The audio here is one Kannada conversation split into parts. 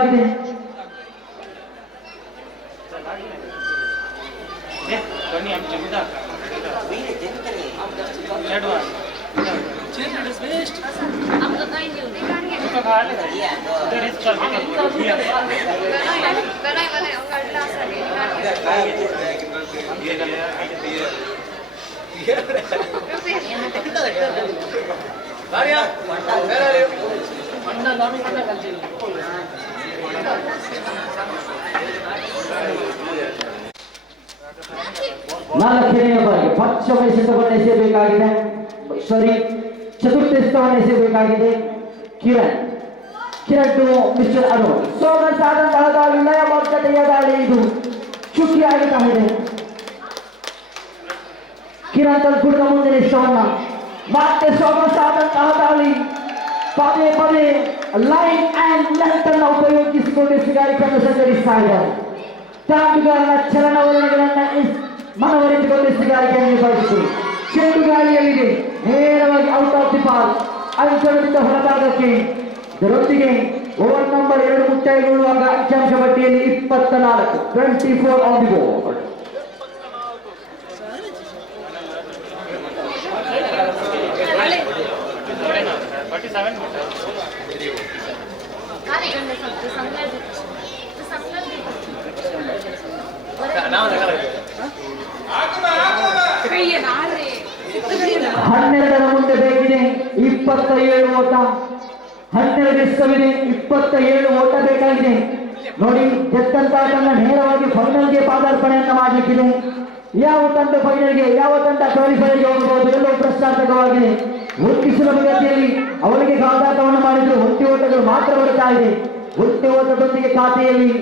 ಮಾಡಲಾಗಿದೆ. ನಾಲ್ಕನೆಯ ಬಾರಿಗೆ ಪಂಚಮ ಎಸೆತವನ್ನು ಎಸೆಯಬೇಕಾಗಿದೆ. ಸಾರಿ, ಚತುರ್ಥ ಎಸೆತವನ್ನು ಎಸೆಯಬೇಕಾಗಿದೆ. Kiran to mister Arun. ಸೊಗಸಾದಂತಹ ಲಯಬದ್ಧತೆಯ ದಾಳಿ ಇದು ಚುಕ್ಕಿಯಾಗುತ್ತಾ ಇದೆ. ಕಿರಣ್ ತಲುಪಿದ ಮುಂದಿನ ಎಸೆತವನ್ನ ಮತ್ತೆ ಸೊಗಸಾದಂತಹ ದಾಳಿ. ಪದೇ ಪದೇ ಲೈನ್ ಅಂಡ್ ಲೆಂತ್ ಅನ್ನು ಉಪಯೋಗಿಸಿಕೊಂಡು ಎಸೆಗಾರಿಕೆಯನ್ನು ಸಂಚರಿಸ್ತಾ ಇದ್ದಾರೆ. ತಾಂಡುಗಾರನ ಚಲನವಲನಗಳನ್ನ ಮನವರಿಸಿಕೊಂಡು ಎಸೆಗಾರಿಕೆಯನ್ನು ನಿಭಾಯಿಸಿದರು. ಚೆಂಡು ಗಾಳಿಯಲ್ಲಿದೆ, ನೇರವಾಗಿ ಔಟ್ ಆಫ್ ದಿ ಬಾಲ್, ಅಂಕಣದಿಂದ ಹೊರಭಾಗಕ್ಕೆ. ಇದರೊಂದಿಗೆ ಓವರ್ ನಂಬರ್ 2 ಮುಕ್ತಾಯಗೊಳ್ಳುವಾಗ ಅಂಕಿಅಂಶ ಪಟ್ಟಿಯಲ್ಲಿ 24 24 ಆನ್ ದಿ ಬೋರ್ಡ್. ಹನ್ನೆರಡರ ಮುಂದೆ ಬೇಕಿದೆ 27 ಓಟ. 12 ಎಸೆತವಿದೆ, 27 ಓಟ ಬೇಕಾಗಿದೆ. ನೋಡಿ, ಗೆದ್ದಂತ ತಂಡ ನೇರವಾಗಿ ಫೈನಲ್ಗೆ ಪಾದಾರ್ಪಣೆಯನ್ನ ಮಾಡಲಿಕ್ಕಿದೆ. ಯಾವ ತಂಡ ಫೈನಲ್ಗೆ, ಯಾವ ತಂಡ ಕ್ವಾಲಿಫೈರ್ಗೆ ಹೋಗಬಹುದು ಎಲ್ಲವೂ ಪ್ರಶ್ನಾರ್ಥಕವಾಗಿದೆ. ಒಟ್ಟಿ ಸುಲಭಗತಿಯಲ್ಲಿ ಅವರಿಗೆ ಘಾತಾಟವನ್ನು ಮಾಡಿದ್ರು. ಒಟ್ಟಿ ಓಟಗಳು ಮಾತ್ರ ಬರ್ತಾ ಇದೆ. ಒಟ್ಟಿ ಓಟದೊಂದಿಗೆ ಖಾತೆಯಲ್ಲಿ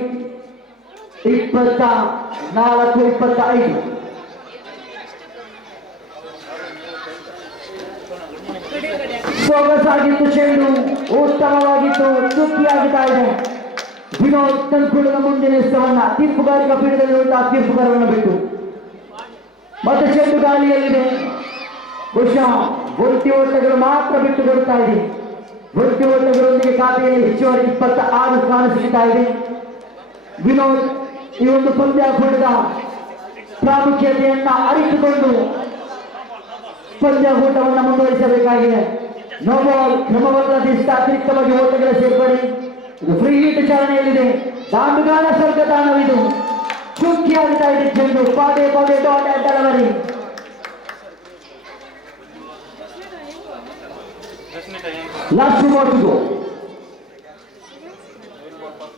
24 25. ಸೊಗಸಾಗಿತ್ತು ಚೆಂಡು, ಉತ್ತಮವಾಗಿತ್ತು, ಚುಕ್ಕಿಯಾಗುತ್ತಾ ಇದೆ. ವಿನೋದ್ ತಂಕುಳದ ಮುಂದಿನ ಎಸೆತವನ್ನ ತೀರ್ಪುಗಾರಿಕಾ ಪೀಠದಲ್ಲಿರುವಂತಹ ತೀರ್ಪುಗಾರವನ್ನು ಬಿಟ್ಟು ಮತ್ತೆ ಚೆಂಡು ಗಾಳಿಯಲ್ಲಿದೆ. ಬಹುಶಃ ಒಟ್ಟಿ ಓಟಗಳು ಮಾತ್ರ ಬಿಟ್ಟು ಕೊಡುತ್ತಾ ಇದೆ. ಒಟ್ಟಿ ಓಟಗಳೊಂದಿಗೆ ಖಾತೆಯಲ್ಲಿ ಹೆಚ್ಚುವರಿ 26 ಸ್ಥಾನ ಸಿಗುತ್ತಾ ಇದೆ. ವಿನೋದ್ ಈ ಒಂದು ಪಂದ್ಯಾಕೂಟದ ಪ್ರಾಮುಖ್ಯತೆಯನ್ನ ಅರಿತುಕೊಂಡು ಪಂದ್ಯಾಕೂಟವನ್ನು ಮುಂದುವರಿಸಬೇಕಾಗಿದೆ. ನೋ ಬಾಲ್ ಕ್ರಮಬದ್ಧದಿಂದ ಅತಿರಿಕ್ತವಾಗಿ ಓಟಗಳ ಸೇರ್ಪಡೆ. ಇದು ಫ್ರೀ ಹಿಟ್ ಚಾಲನೆಯಲ್ಲಿದೆ. ದಾಂಡುಗಾಲ ಸ್ವರ್ಗದಾನವಿದು. ಚುಕ್ಕಿಯಾಗುತ್ತಾ ಇದೆ ಚೆಂಡು. ಪದೇ ಪದೇ dot and delivery. Last ball to go.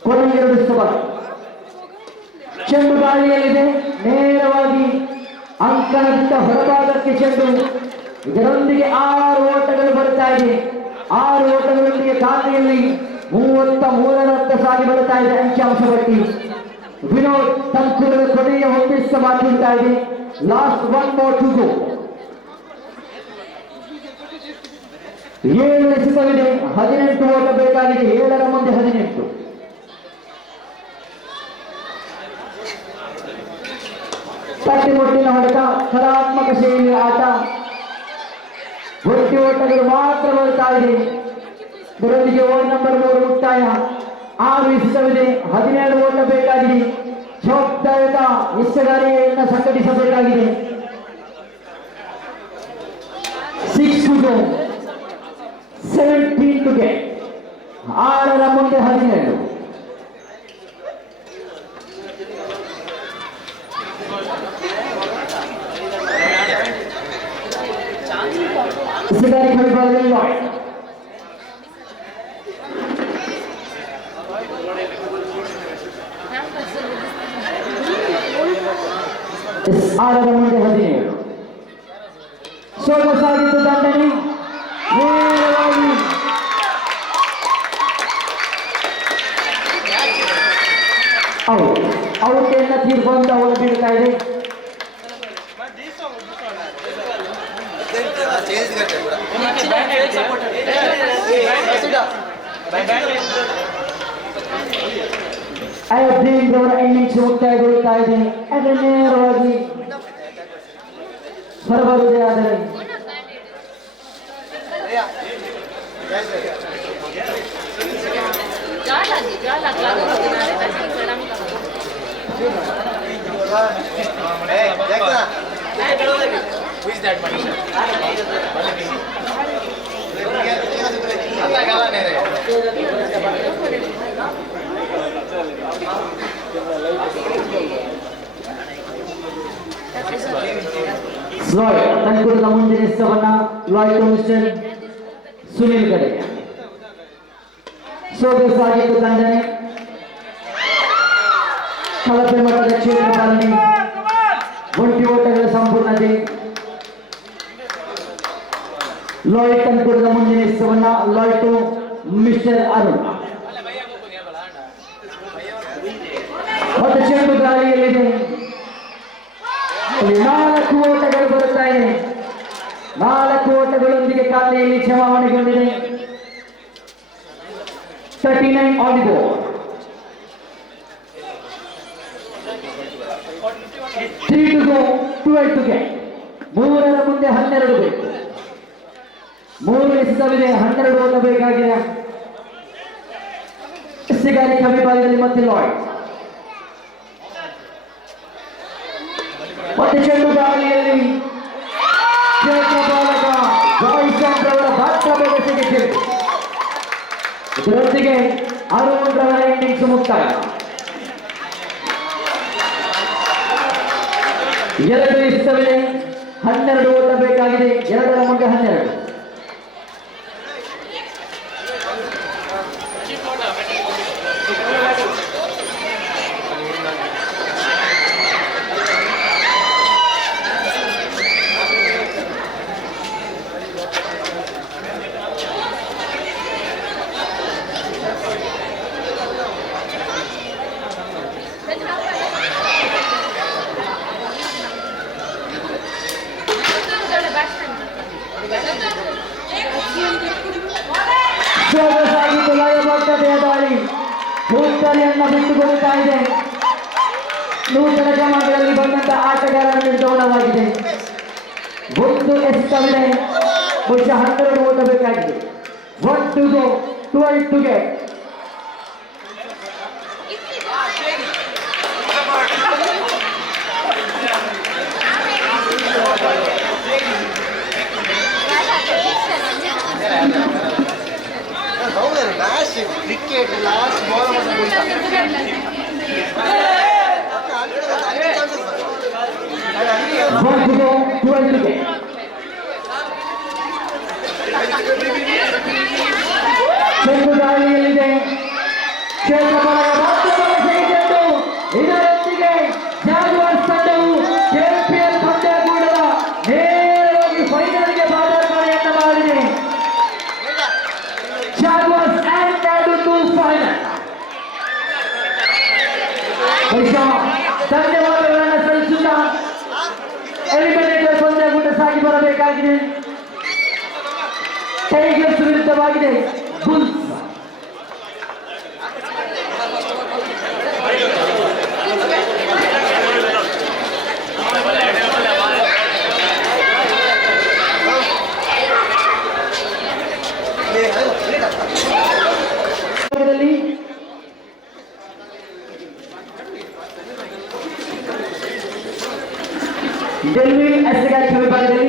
ಕೊನೆಯ 2 ಎಸೆತಗಳು. ಚೆಂಡು ಗಾಳಿಯಲ್ಲಿದೆ, ನೇರವಾಗಿ ಅಂಕಣದಿಂದ ಹೊರಭಾಗಕ್ಕೆ ಚೆಂಡು. ಇದರೊಂದಿಗೆ 6 ಓಟಗಳು ಬರ್ತಾ ಇದೆ. 6 ಓಟಗಳೊಂದಿಗೆ ಖಾತೆಯಲ್ಲಿ 33ರತ್ತ ಸಾಗಿ ಬರ್ತಾ ಇದೆ ಅಂಕಿಅಂಶ ಪಟ್ಟಿ. ವಿನೋದ್ ತಂಕುಳದ ಕೊನೆಯ ಹೊಂದಿಸ ಮಾತಿರ್ತಾ ಇದೆ. Last 1 more to go. 7 ಎಸೆತವಿದೆ, 18 ಓಟ ಬೇಕಾಗಿದೆ. 7ರ ಮುಂದೆ 18. ತಟ್ಟಿಮುಟ್ಟಿನ ಹೊಡೆತ, ಕಲಾತ್ಮಕ ಶೈಲಿಯ ಆಟ. ಒಟ್ಟಿ ಓಟಗಳು ಮಾತ್ರ ಬರ್ತಾ ಇದೆ. ಇದರೊಂದಿಗೆ ಓವರ್ ನಂಬರ್ 3 ಮುಕ್ತಾಯ. 6 ಎಸೆತವಿದೆ, 17 ಓಟ ಬೇಕಾಗಿದೆ. ಜವಾಬ್ದಾರಿಯುತ ಎಸೆಗಾರಿಕೆಯನ್ನು ಸಂಘಟಿಸಬೇಕಾಗಿದೆ. 6 to go, 17 to get. 6ರ ಮುಂದೆ 17. ಎಸೆಗಾರಿಕೆ ವಿಭಾಗದಲ್ಲಿ ಲಾಯ್ಡ್. ಆರದ ಮುಂದೆ 17. ಸೊಗಸಾಗಿದ್ದು ದಂಡನೆ. ನೇರವಾಗಿ ಔಟ್ ಎನ್ನ ತೀರ್ಪು ಅಂತ ಅವಳು ಬೀಳ್ತಾ ಇದೆ. ಅವರ ಇನ್ನಿಂಗ್ಸ್ ಮುಕ್ತಾಯಗೊಳ್ಳುತ್ತಾ ಇದೆ. ಅದು ನೇರವಾಗಿ ಹೊರಬರುವುದೇ ಆದರೆ Who is that Manisha? Lloyd ತಂಕುರದ ಮುಂದಿನ ಸ್ಥವನ್ನ ಲಾಯ್ಡ್ ಮಿಸ್ಟರ್ ಸುನಿಲ್ ಕಡೆ ಸೋಗಸಾಗಿದ್ದು ತಂಡನೆ ಕಳಪೆ ಮಟ್ಟದ ಕ್ಷೇತ್ರ ಪಾಲನೆ ಒಂಟಿ ಓಟಗಳ ಸಂಪೂರ್ಣತೆ ಲಾಯ್ಡ್ ತಂಕುರದ ಮುಂದಿನ ಸ್ಥವನ್ನ ಲಾಯ್ಡ್ ಮಿಸ್ಟರ್ ಅರುಣ್ ಮತ್ತು ಚೆಂಡು ಗಾಳಿಯಲ್ಲಿದೆ 4 ಓಟಗಳು ಬರುತ್ತಾ ಇದೆ 4 ಓಟಗಳೊಂದಿಗೆ ಖಾತೆಯಲ್ಲಿ ಜಮಾವಣೆಗೊಂಡಿದೆ 39 on the board 3 to go 12 to get 3ರ ಮುಂದೆ 12 ಬೇಕು 3 ಎಸೆತವಿದೆ 12 ಓಟ ಬೇಕಾಗಿದೆ ಸಿಗಾರಿಕಾ ವಿಭಾಗದಲ್ಲಿ ಮತ್ತೆ ಲಾಯ್ಡ್ ಮತ್ತೆ ಚೆಂಡು ಗಾಳಿಯಲ್ಲಿ ಕ್ಷೇತ್ರ ಪಾಲಕ ಜಾಯ್ಸನ್ ರವರ ಬಾತ್ರ ಬೆಳೆಸಿಗೆ ಚೆಂಡು ಇದರೊಂದಿಗೆ ಅರುಣ್ ರವರ ಇನ್ನಿಂಗ್ಸ್ ಮುಕ್ತಾಯ 2 ಎಸೆತವಿದೆ 12 ಓಟ ಬೇಕಾಗಿದೆ 2ರ ಮುಂದೆ 12 ಸೋಗಸಾಗಿದ್ದು ಲಯಬದ್ಧತೆಯ ದಾಳಿ ಭೂತರಿಯನ್ನ ಬಿಟ್ಟುಕೊಡುತ್ತಾ ಇದೆ ನೂತನ ಕ್ರಮಗಳಲ್ಲಿ ಬಂದಂತಹ ಆಟಗಾರರ ನಿರ್ಗಮನವಾಗಿದೆ 1 ಎಸೆತವಿದೆ ಬಹುಶಃ 12 ಓಟ ಬೇಕಾಗಿದೆ 1 to go 12 to get Cricket last ball was a good ಚೆಂಡು ಗಾಳಿಯಲ್ಲಿದೆ ಕ್ಷೇತ್ರ ಇದರೊಂದಿಗೆ ಜಾಗ್ವಾರ್ಸ್ ತಂಡವು ಕೆಪಿಎಲ್ ಪಂದ್ಯಾಕೂಟದ ನೇರವಾಗಿ ಫೈನಲ್ಗೆ ಪಾದಾರ್ಪಣೆಯನ್ನು ಮಾಡಿದೆ ಜಾಗ್ವಾರ್ಸ್ ಟು ಫೈನಲ್ ಧನ್ಯವಾದಗಳನ್ನು ಸಲ್ಲಿಸುತ್ತಾ ಎಲಿಮಿನೇಟರ್ ಪಂದ್ಯಾಕೂಟ ಸಾಗಿ ಬರಬೇಕಾಗಿದೆ ಟೈಗರ್ಸ್ ವಿರುದ್ಧವಾಗಿದೆ ಬುಲ್ಸ್ ಡೆಲ್ವಿಲ್ ಎಸೆಗಾರಿಕೆ ವಿಭಾಗದಲ್ಲಿ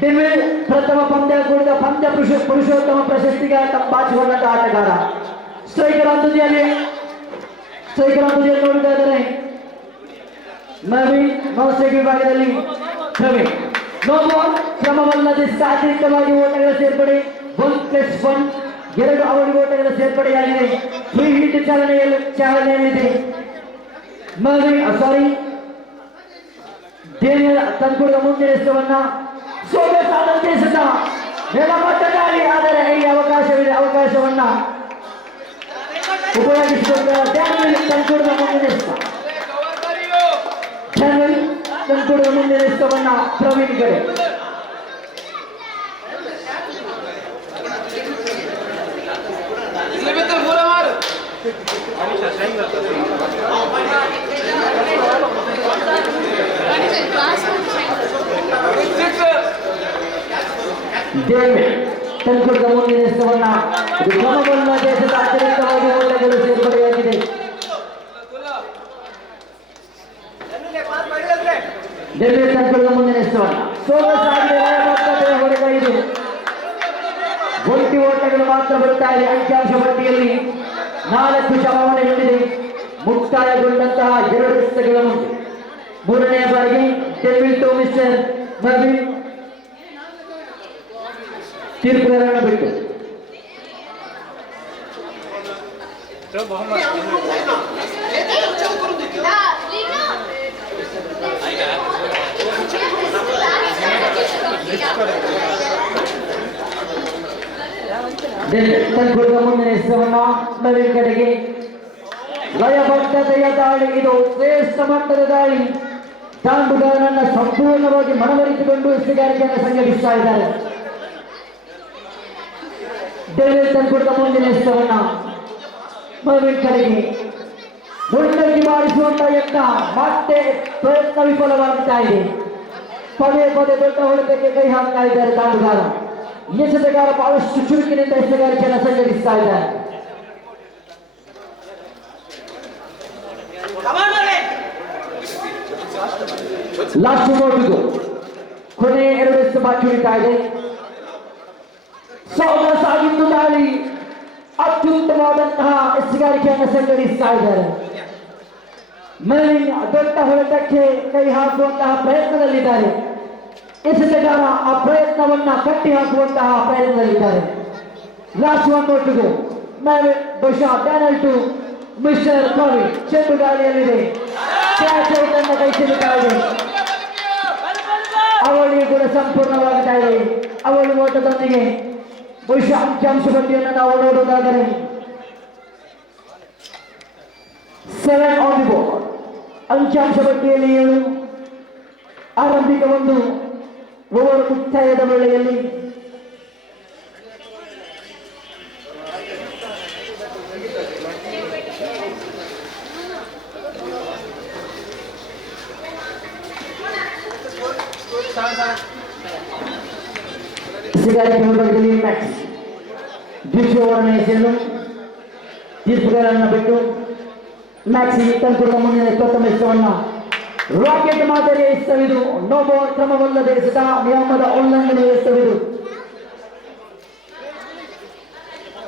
ಡೆಲ್ವಿಲ್ ಪ್ರಥಮ ಪಂದ್ಯಾಕೂಟದ ಪಂದ್ಯ ಪುರುಷೋತ್ತಮ ಪ್ರಶಸ್ತಿಗೆ ಬಾಚಿಕೊಂಡಂತ ಆಟಗಾರ ಸ್ಟ್ರೈಕರ್ ಅಂತದಿಯಲ್ಲಿ ನೋಡ್ತಾ ಇದ್ದಾರೆ ನವೀನ್ ನಾನ್ ಸ್ಟ್ರೈಕ್ ವಿಭಾಗದಲ್ಲಿ ನವೀನ್ ನೋ ಬಾಲ್ ಕ್ರಮವಲ್ಲದೆ ಸಾತ್ವಿಕವಾಗಿ ಓಟಗಳ ಸೇರ್ಪಡೆ 1+1 2 ಅವಳಿ ಓಟಗಳ ಸೇರ್ಪಡೆಯಾಗಿದೆ ಫ್ರೀ ಹಿಟ್ ಚಾಲನೆಯಲ್ಲಿದೆ ಡೇನಿಯಲ್ ತಂಕುರದ ಮುಂದಿನ ಎಸೆತವನ್ನ ಸೋಗಸಾದಂತೆ ಎಸೆತ ನೆಲಮಟ್ಟದಲ್ಲಿ ಆದರೆ ಈ ಅವಕಾಶವನ್ನ ಉಪಯೋಗಿಸಿಕೊಂಡ ಡ್ಯಾನಿಯಲ್ ತಂಕುರದ ಮುಂದಿನ ಎಸೆತ ಡ್ಯಾನಿಯಲ್ ತಂಕುರದ ಮುಂದಿನ ಎಸೆತವನ್ನ ಪ್ರವೀಣ್ ಕಡೆ ಡೇವಿಡ್ ತಂಕುರದ ಮುಂದಿನ ಎಸೆತವನ್ನ ಕ್ರಮಗೊಳ್ಳ ದೇಶದ ಅತಿರಿಕ್ತವಾಗಿ ಓಟಗಳು ಡೆಲ್ಲಿ ತಂತ್ರದ ಮುಂದಿನ ಹೆಸರನ್ನ ಸೋಗಸಾಗಿದೆ ಹೊಡೆದ ಇದು ಒಂಟಿ ಓಟಗಳು ಮಾತ್ರ ಬರ್ತಾ ಇದೆ. ಅಂಕಿಅಂಶ ಪಟ್ಟಿಯಲ್ಲಿ 4 ಚಲಾವಣೆಗಳಿದೆ. ಮುಕ್ತಾಯಗೊಂಡಂತಹ 2 ಎಸೆತಗಳ ಮುಂದೆ ಮೂರನೆಯ ಬಾರಿಗೆ ಡೆವಿಲ್ ಟು ಮಿಸ್ಟರ್ ನವೀನ್ ತೀರ್ಪುಗಾರರನ್ನು ಬಿಟ್ಟು ತಂತ್ರದ ಮುಂದಿನ ಹೆಸರನ್ನ ನವೀನ್ ಕಡೆಗೆ ಲಯಬದ್ಧತೆಯ ದಾಳಿ. ಇದು ಶ್ರೇಷ್ಠ ಮಟ್ಟದ ದಾಳಿ. ದಾಂಡುಗಾರನನ್ನ ಸಂಪೂರ್ಣವಾಗಿ ಮನವರಿಸಿಕೊಂಡು ಎಸೆಗಾರಿಕೆಯನ್ನು ಸಂಘಟಿಸ್ತಾ ಇದ್ದಾರೆ. ಡೆವಿಲ್ ತಂತ್ರದ ಮುಂದಿನ ಹೆಸರನ್ನ ನವೀನ್ ಕಡೆಗೆ ಮುನ್ನಡೆಸಿ ಮಾಡಿಸುವಂತಹ ಯತ್ನ ಮತ್ತೆ ಪ್ರಯತ್ನ ವಿಫಲವಾಗ್ತಾ ಇದೆ. ಪದೇ ಪದೇ ದೊಡ್ಡ ಹೊಡೆತಕ್ಕೆ ಕೈ ಹಾಕ್ತಾ ಇದ್ದಾರೆ ದಾಂಡುಗಾರ. ಎಸೆತಗಾರ ಬಹಳಷ್ಟು ಚುರುಕಿನಿಂದ ಎಸೆಗಾರಿಕೆಯನ್ನು ಸಂಘಟಿಸ್ತಾ ಇದ್ದಾರೆ. ಲಾಸ್ಟ್ ನೋಟಿಗೂ ಕೊನೆ 2 ಎಸೆತ ಬಾಕಿ ಉಳಿತಾ ಇದೆ. ಸಾಗಿದ್ದು ದಾಳಿ ಅತ್ಯುತ್ತಮವಾದಂತಹ ಎಸೆಗಾರಿಕೆಯನ್ನು ಸಂಘಟಿಸ್ತಾ ಇದ್ದಾರೆ. ಮೇಲಿನ ದೊಡ್ಡ ಹೊಡೆತಕ್ಕೆ ಕೈ ಹಾಕುವಂತಹ ಪ್ರಯತ್ನದಲ್ಲಿದ್ದಾರೆ. ಎಸೆತಗಾರ ಆ ಪ್ರಯತ್ನವನ್ನ ಕಟ್ಟಿ ಹಾಕುವಂತಹ ಪ್ರಯತ್ನದಲ್ಲಿದ್ದಾರೆ. ಲಾಸ್ಟ್ ಒನ್ ನೋಟಿಗೂ ಬಹುಶಃ ಪ್ಯಾನಲ್ ಟು ಮಿಸ್ಟರ್ ಕವಿ. ಚೆಂಡು ಗಾಳಿಯಲ್ಲಿದೆ. ಕ್ಯಾಚ್ ಔಟ್ ಅನ್ನು ಕೈ ಚೆಲ್ಲುತ್ತಾ ಇದೆ. ಅವಳಿಗೆ ಕೂಡ ಸಂಪೂರ್ಣವಾಗ್ತಾ ಇದೆ. ಅವಳಿ ಓಟದೊಂದಿಗೆ ಬಹುಶಃ ಅಂಕಿಅಂಶ ಪಟ್ಟಿಯನ್ನು ನಾವು ನೋಡುವುದಾದರೆ 7 ಆನ್ ದಿ ಬೋರ್ಡ್. ಅಂಕಿಅಂಶ ಪಟ್ಟಿಯಲ್ಲಿ 7. ಆರಂಭಿಕ ಒಂದು ಓವರ್ ಮುಕ್ತಾಯದ ವೇಳೆಯಲ್ಲಿ ಎಸೆಗಾರಿಕೆ ವಿಭಾಗದಲ್ಲಿ ಮ್ಯಾಕ್ಸ್ ದ್ವಿತೀಯ ಓವರ್ನ ಎಸೆಯಲು ತೀರ್ಪುಗಾರರನ್ನು ಬಿಟ್ಟು ಮ್ಯಾಕ್ಸ್ ತಂತ್ರದ ಮುಂದಿನ 20ನೇ ಎಸೆತವನ್ನು ರಾಕೆಟ್ ಮಾದರಿಯ ಎಸೆತವಿದು. ನೋ ಬಾಲ್ ಕ್ರಮವಲ್ಲದೆ ಎಸೆತ, ನಿಯಮದ ಉಲ್ಲಂಘನೆ ಎಸೆತವಿದು.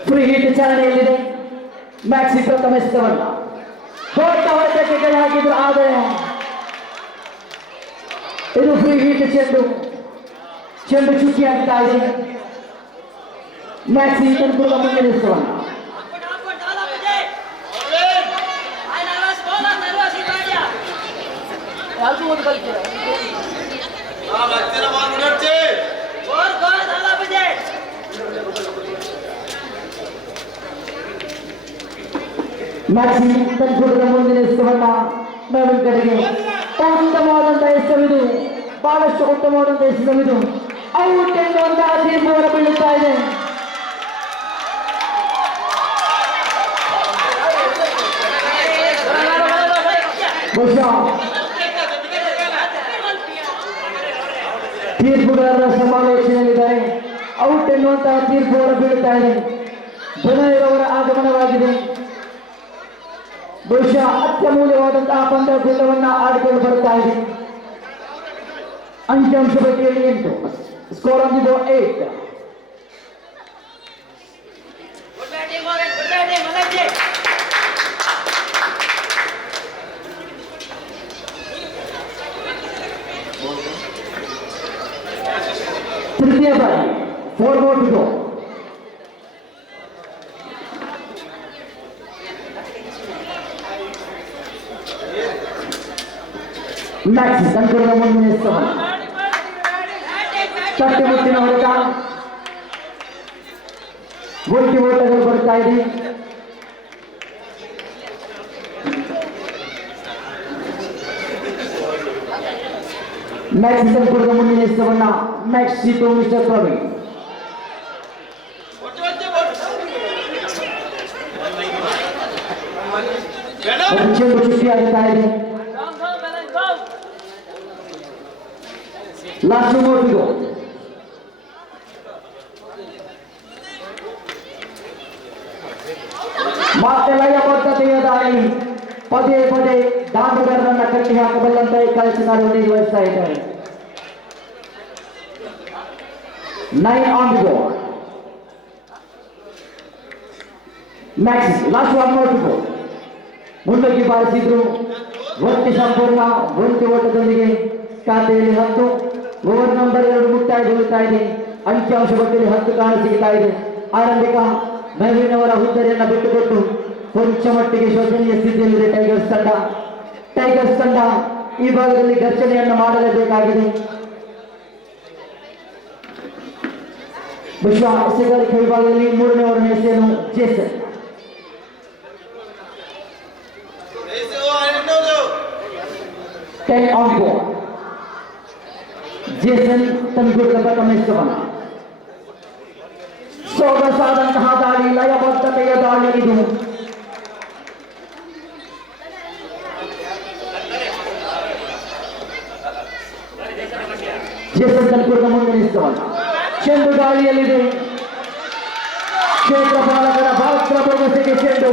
ಫ್ರೀ ಹಿಟ್ ಚಾಲನೆಯಲ್ಲಿದೆ. ಮ್ಯಾಕ್ಸ್ 20ನೇ ಎಸೆತವನ್ನು ದೊಡ್ಡ ಹೊಡೆತಕ್ಕೆ ಕೈ ಹಾಕಿದ್ರು. ಆದರೆ ಇದು ಫ್ರೀ ಹಿಟ್ ಚೆಂಡು ಚುಕ್ಕಿ ಆಗ್ತಾ ಇದೆ. ಮ್ಯಾಕ್ಸ್ ತಂತ್ರದ ಮುಂದಿನ ಎಸೆತವನ್ನು ಮ್ಯಾಕ್ಸಿ ತಂತ್ರದ ಮುಂದಿನ ಎಸೆತವನ್ನ ನವೀನ್ ಕಡೆಗೆ ಉತ್ತಮವಾದಂತಹ ಎಸೆತವಿದು. ಬಹಳಷ್ಟು ಉತ್ತಮವಾದಂತಹ ಎಸೆತವಿದು. ಔಟ್ ಎನ್ನುವಂತಹ ತೀರ್ಪು ಹೊರ ಬೀಳುತ್ತಾ ಇದೆ. ಬಹುಶಃ ತೀರ್ಪುಗಾರರ ಸಮಾಲೋಚನೆಯಲ್ಲಿದ್ದಾರೆ. ಔಟ್ ಎನ್ನುವಂತಹ ತೀರ್ಪು ಹೊರ ಬೀಳುತ್ತಾ ಇದೆ. ಬನೈರವರ ಆಗಮನವಾಗಿದೆ. ಬಹುಶಃ ಅತ್ಯಮೂಲ್ಯವಾದಂತಹ ಪಂದ್ಯಕೂಟವನ್ನು ಆಡಿಕೊಂಡು ಬರುತ್ತಾ ಇದೆ. ಅಂಕಿಅಂಶ ಪಟ್ಟಿಯಲ್ಲಿ 8. Score on the board 8. ತೃತೀಯ ಬಾರಿ 4 more to go. ಮ್ಯಾಕ್ಸ್ ತಂತ್ರದ ಮುಂದಿನ ಎಸೆತವನ್ನು ತಟ್ಟೆಮುಟ್ಟಿನ ಹೊಡೆತ. ಒಂಟಿ ಓಟಗಳು ಬರ್ತಾ ಇದೆ. ಮ್ಯಾಕ್ಸ್ ತಂತ್ರದ ಮುಂದಿನ ಎಸೆತವನ್ನು ಮ್ಯಾಕ್ಸ್ ಟು ಮಿಸ್ಟರ್ ಪ್ರವೀಣ್. ಚೆಂಡು ಚುಕ್ಕಿ ಆಗುತ್ತಾ ಇದೆ. ಲಾಸ್ಟ್ ನೋಟಿಗೂ ಮತ್ತೆ ಲಯಬದ್ಧತೆಯ ದಾಳಿ. ಪದೇ ಪದೇ ದಾಂಡುಗಾರರನ್ನ ಕಟ್ಟಿ ಹಾಕಬಲ್ಲಂತ ಈ ಕೆಲಸಗಾರರು ನಿರ್ವಹಿಸ್ತಾ ಇದ್ದಾರೆ. 9 on the board. Max, last one more to go. ಮುಂದಕ್ಕೆ ಬಾರಿಸಿದ್ರು. ಒಟ್ಟು ಸಂಪೂರ್ಣ ಒಂದು ಓಟದೊಂದಿಗೆ ಖಾತೆಯಲ್ಲಿ 10. ಓವರ್ ನಂಬರ್ 2 ಮುಕ್ತಾಯಗೊಳ್ಳುತ್ತಾ ಇದೆ. ಅಂಕಿಅಂಶ ಪಟ್ಟಿಯಲ್ಲಿ 10 ಕಾಣ ಸಿಗ್ತಾ ಇದೆ. ಆರಂಭಿಕ ನವೀನವರ ಹುದ್ದೆಯನ್ನು ಬಿಟ್ಟುಕೊಟ್ಟು ಕೊಂಚ ಮಟ್ಟಿಗೆ ಶೋಚನೀಯ ಸ್ಥಿತಿಯಲ್ಲಿದೆ ಟೈಗರ್ಸ್ ತಂಡ ಈ ಭಾಗದಲ್ಲಿ ಘರ್ಷಣೆಯನ್ನು ಮಾಡಲೇಬೇಕಾಗಿದೆ. ವಿಶ್ವ ಎಸೆಗಾರಿಕೆ ವಿಭಾಗದಲ್ಲಿ 3ನೇ ಓವರ್ನ ಹೆಸರು ಜೇಸನ್. on board. ಜೇಸನ್ ತಂದುಕೊಟ್ಟ ಪ್ರಥಮ ಎಸೆತವನ್ನ ಸೊಗಸಾದಂತಹ ದಾಳಿ, ಲಯಬದ್ಧತೆಯ ದಾಳಿ ಇದು. ಜೇಸನ್ ತಂದುಕೊಟ್ಟ ಮುಂದಿನ ಎಸೆತವನ್ನ ಚೆಂಡು ಗಾಳಿಯಲ್ಲಿದೆ. ಕ್ಷೇತ್ರ ಪಾಲಕರ ಪಾತ್ರ ಭರವಸೆಗೆ ಚೆಂಡು.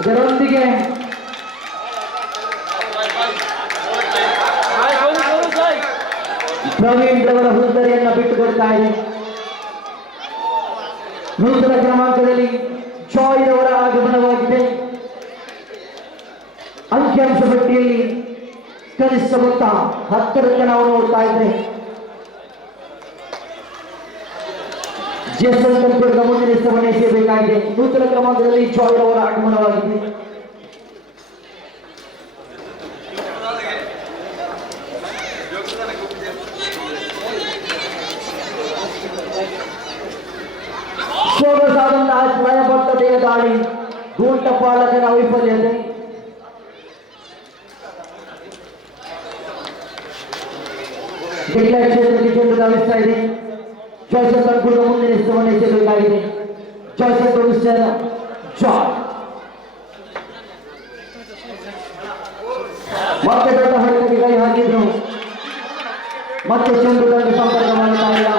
ಇದರೊಂದಿಗೆ ಪ್ರವೀಣ್ ರವರ ಹುದ್ದೆಯನ್ನು ಬಿಟ್ಟುಕೊಡ್ತಾ ಇದೆ. ನೂತನ ಕ್ರಮಾಂಕದಲ್ಲಿ ಜಾಯ್ ರವರ ಆಗಮನವಾಗಿದೆ. ಅಂಕಿಅಂಶ ಪಟ್ಟಿಯಲ್ಲಿ ಕನಿಷ್ಠ ಮೊತ್ತ 10 ನಾವು ನೋಡ್ತಾ ಇದ್ರೆ ಜೇಸನ್ ತಂದುಕೊಟ್ಟ ಮುಂದಿನ ಹೆಸರನ್ನು ಎಸೆಯಬೇಕಾಗಿದೆ. ನೂತನ ಕ್ರಮಾಂಕದಲ್ಲಿ ಜಾಯ್ ರವರ ಆಗಮನವಾಗಿದೆ. ಸೊಗಸಾದಂತಹ ಲಯಬದ್ಧತೆಯ ದಾಳಿ, ಗೂಟ ಪಾಲಕನ ವೈಫಲ್ಯತೆ. ಡಿಕ್ಲೇರ್ ಕ್ಷೇತ್ರಕ್ಕೆ ಚೆಂಡು ಧಾವಿಸ್ತಾ ಇದೆ. ಜಾಯ್ಸನ್ ತಂದುಕೊಟ್ಟ ಮುಂದಿನ ಹೆಸರನ್ನು ಎಸೆಯಬೇಕಾಗಿದೆ. ಜಾಯ್ಸನ್ ಮಿಸ್ಟರ್ ಜಾಯ್ ಮತ್ತೆ ದೊಡ್ಡ ಹೊಡೆತಕ್ಕೆ ಕೈ ಹಾಕಿದ್ರು. ಮತ್ತೆ ಚೆಂಡು ತಂದು ಸಂಪರ್ಕ ಮಾಡ್ತಾ ಇಲ್ಲ.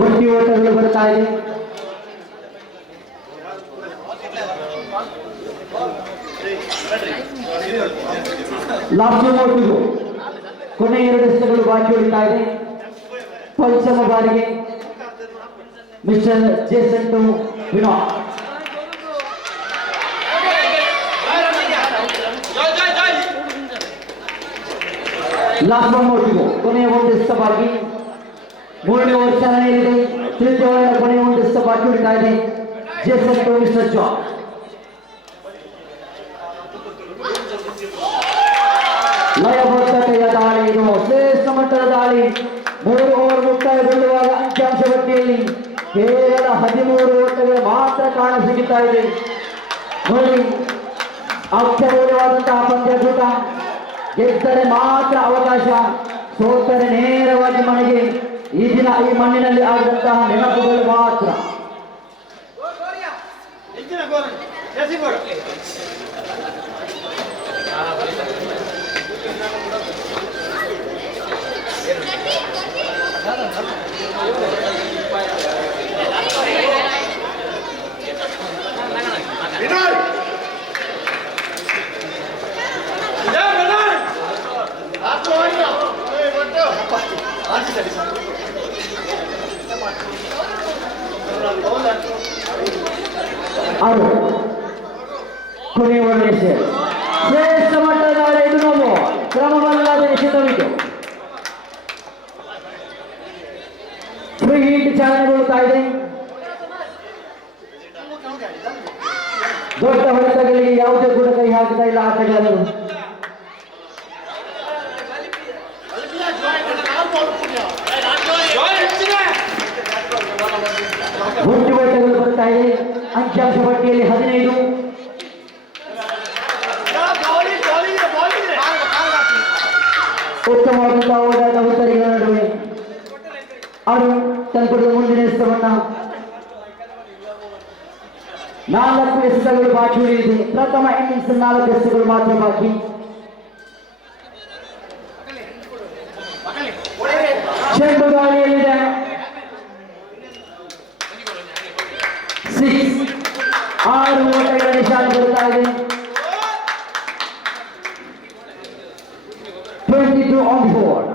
ಒಟ್ಟಿ ಓಟಗಳು ಬರ್ತಾ ಇದೆ. ಲಾಸ್ಟ್ ಓಟಗಳು ಕೊನೆ 2 ಎಸೆತಗಳು ಬಾಕಿ ಉಳಿತಾ ಇದೆ. ಪಂಚಮ ಬಾರಿಗೆ mister Jason to Vinod. Last ಓಟಗಳು ಕೊನೆಯ 1 ಎಸೆತ ಬಾಕಿ. 3ನೇ ಓವರ್ ಚಾಲನೆಯಲ್ಲಿದೆ. 3ನೇ ಓವರ್ನ ಕೊನೆಯ 1 ಎಸೆತ ಬಾಕಿ ಉಳಿತಾ ಇದೆ. Jason to mister Joy. ಲಯಬದ್ಧತೆಯ ದಾಳಿ ಇದು, ಶ್ರೇಷ್ಠ ಮಟ್ಟದ ದಾಳಿ. 3 ಓವರ್ ಮುಕ್ತಾಯಗೊಳ್ಳುವಾಗ ಅಂಕಿಅಂಶ ಪಟ್ಟಿಯಲ್ಲಿ ಕೇವಲ 13 ಓಟಗಳು ಮಾತ್ರ ಕಾಣ ಸಿಗುತ್ತಾ ಇದೆ. ನೋಡಿ, ಅತ್ಯಮೂಲ್ಯವಾದಂತಹ ಪಂದ್ಯಕೂಟ. ಗೆದ್ದರೆ ಮಾತ್ರ ಅವಕಾಶ, ಸೋತರೆ ನೇರವಾಗಿ ಮನೆಗೆ. ಈ ದಿನ ಈ ಮಣ್ಣಿನಲ್ಲಿ ಆದಂತಹ ನೆನಪುಗಳು ಮಾತ್ರ. ಅದು ಕೊನೆಯ ಶ್ರೇಷ್ಠ ಮಟ್ಟದ ದಾಳಿ ಇದು. ನಾವು ಕ್ರಮವಲ್ಲದ ಎಸೆತವಿತು. ಫ್ರೀ ಹೀಟ್ ಚಾಲನೆಗೊಳ್ಳುತ್ತಾ ಇದೆ. ದೊಡ್ಡ ಹೊಡೆತಗಳಿಗೆ ಯಾವುದೇ ಕೂಡ ಕೈ ಹಾಕ್ತಾ ಇಲ್ಲ ಆಟಗಾರರು. ಒಟ್ಟು ಓಟಗಳು ಬರ್ತಾ ಇದೆ. ಅಂಕಿಅಂಶ ಪಟ್ಟಿಯಲ್ಲಿ 15. ಉತ್ತಮವಾದಂತಹ ಓಡಾಟ ಉತ್ತರಿಗಳ ನಡುವೆ ಅರುಣ್ ತಂದುಕೊಟ್ಟ ಮುಂದಿನ ಎಸೆತವನ್ನ 4 ಎಸೆತಗಳು ಬಾಕಿ ಉಳಿದಿದೆ. ಪ್ರಥಮ ಇನ್ನಿಂಗ್ಸ್ 4 ಎಸೆತಗಳು ಮಾತ್ರ ಬಾಕಿ. ಚೆಂಡು ಗಾಳಿಯಲ್ಲಿದೆ. ಇದೆ. 22 on the board.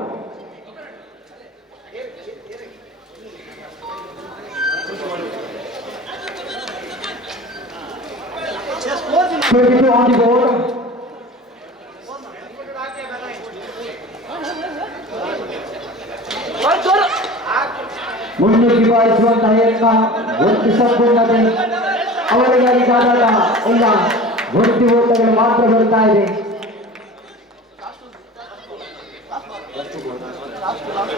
On the board. ಮುನ್ನುಗ್ಗಿ ಬಾರಿಸುವಂತಹ ಯತ್ನ ಒಟ್ಟು ಸಂಪೂರ್ಣತೆ ಅವರಿಗಾದಾಗ ಇಲ್ಲ ಒಟ್ಟು ಓಟಗಳು ಮಾತ್ರ ಬರ್ತಾ ಇದೆ.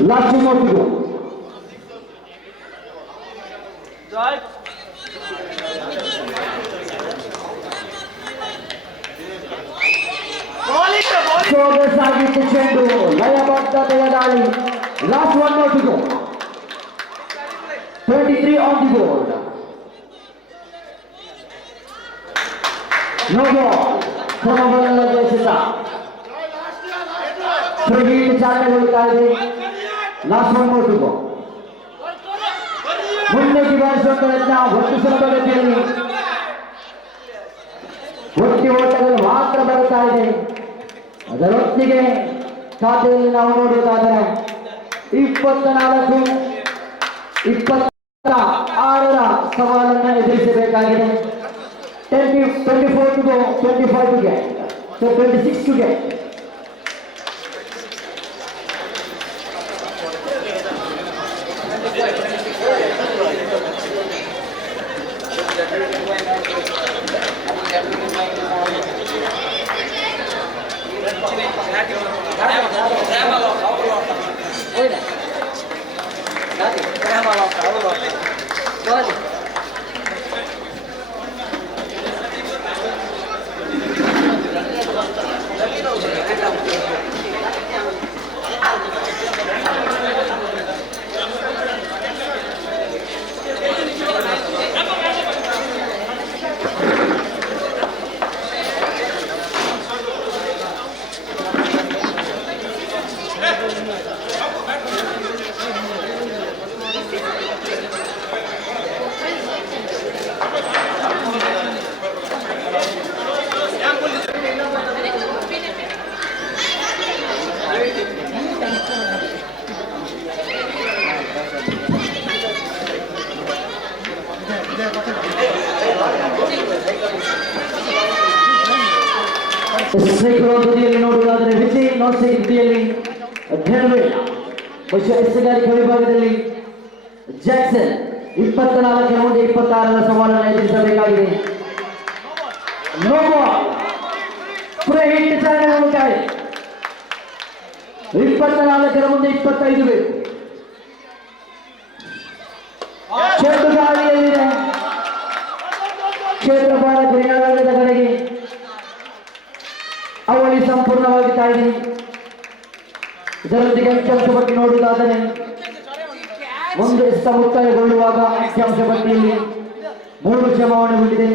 ಲಾಸ್ಟ್ ಮೊಟ್ಟಿಗೂ ಸಾಗಿತ್ತು ಚೆಂಡು ಲಯಬದ್ಧತೆಯ ದಾಳಿ. ಲಾಸ್ಟ್ ಒನ್ ಮೊಟ್ಟಿಗೂ 23 on the board. No ball. ಕ್ರಮಗಳನ್ನು ಜಯಿಸಿದ ಫ್ರೀ ಚಾಲನೆಗೊಳ್ಳುತ್ತಾ ಇದೆ. Last one more to go. ಮುನ್ನುಗ್ಗಿ ಬಾರಿಸುವಂತ ಯತ್ನ ಒಟ್ಟು ಸುಲಭಗತಿಯಲ್ಲಿ ಒಟ್ಟಿ ಓಟಗಳು ಮಾತ್ರ ಬರುತ್ತಾ ಇದೆ. ಅದರೊಟ್ಟಿಗೆ ಖಾತೆಯಲ್ಲಿ ನಾವು ನೋಡುವುದಾದರೆ 24-26ರ ಸವಾಲನ್ನು ಎದುರಿಸಬೇಕಾಗಿದೆ. 24 to go, 25 to get, so 26 to get. ತುದಿಯಲ್ಲಿ ನೋಡುವುದಾದರೆ ವಿಜಯ್ ನೋಡ್ಸಿ ತುದಿಯಲ್ಲಿ ಧನವೇಳ ಬಹುಶಃ ಎಸ್ಗಾರಿಕೆ ವಿಭಾಗದಲ್ಲಿ ಜಾಕ್ಸನ್ 24 ಮುಂದೆ 26ರ ಸವಾಲನ್ನು ಎದುರಿಸಬೇಕಾಗಿದೆ. ನೋ ಬಾಲ್ ಫ್ರೀ ಹಿಟ್ ಚಾಲನೆ ಉಂಟಾಗಿದೆ. 24 ಮುಂದೆ 25 ಬೇಕು. ಚೆಂಡು ಗಾಳಿಯಲ್ಲಿದೆ. ಕ್ಷೇತ್ರಪಾಲ ಕ್ರೀಡಾಂಗಣದ ಕಡೆಗೆ ಅವಳಿ ಸಂಪೂರ್ಣವಾಗಿ ತಾಯಿದೆ. ಇದರೊಂದಿಗೆ ಅಂಕಿಅಂಶ ಪಟ್ಟಿ ನೋಡುವುದಾದರೆ ಒಂದು ಎಷ್ಟ ಮುಕ್ತಾಯಗೊಳ್ಳುವಾಗ ಅಂಕಿಅಂಶ ಪಟ್ಟಿಯಲ್ಲಿ 3 ಜಮಾವಣೆಗೊಂಡಿದೆ.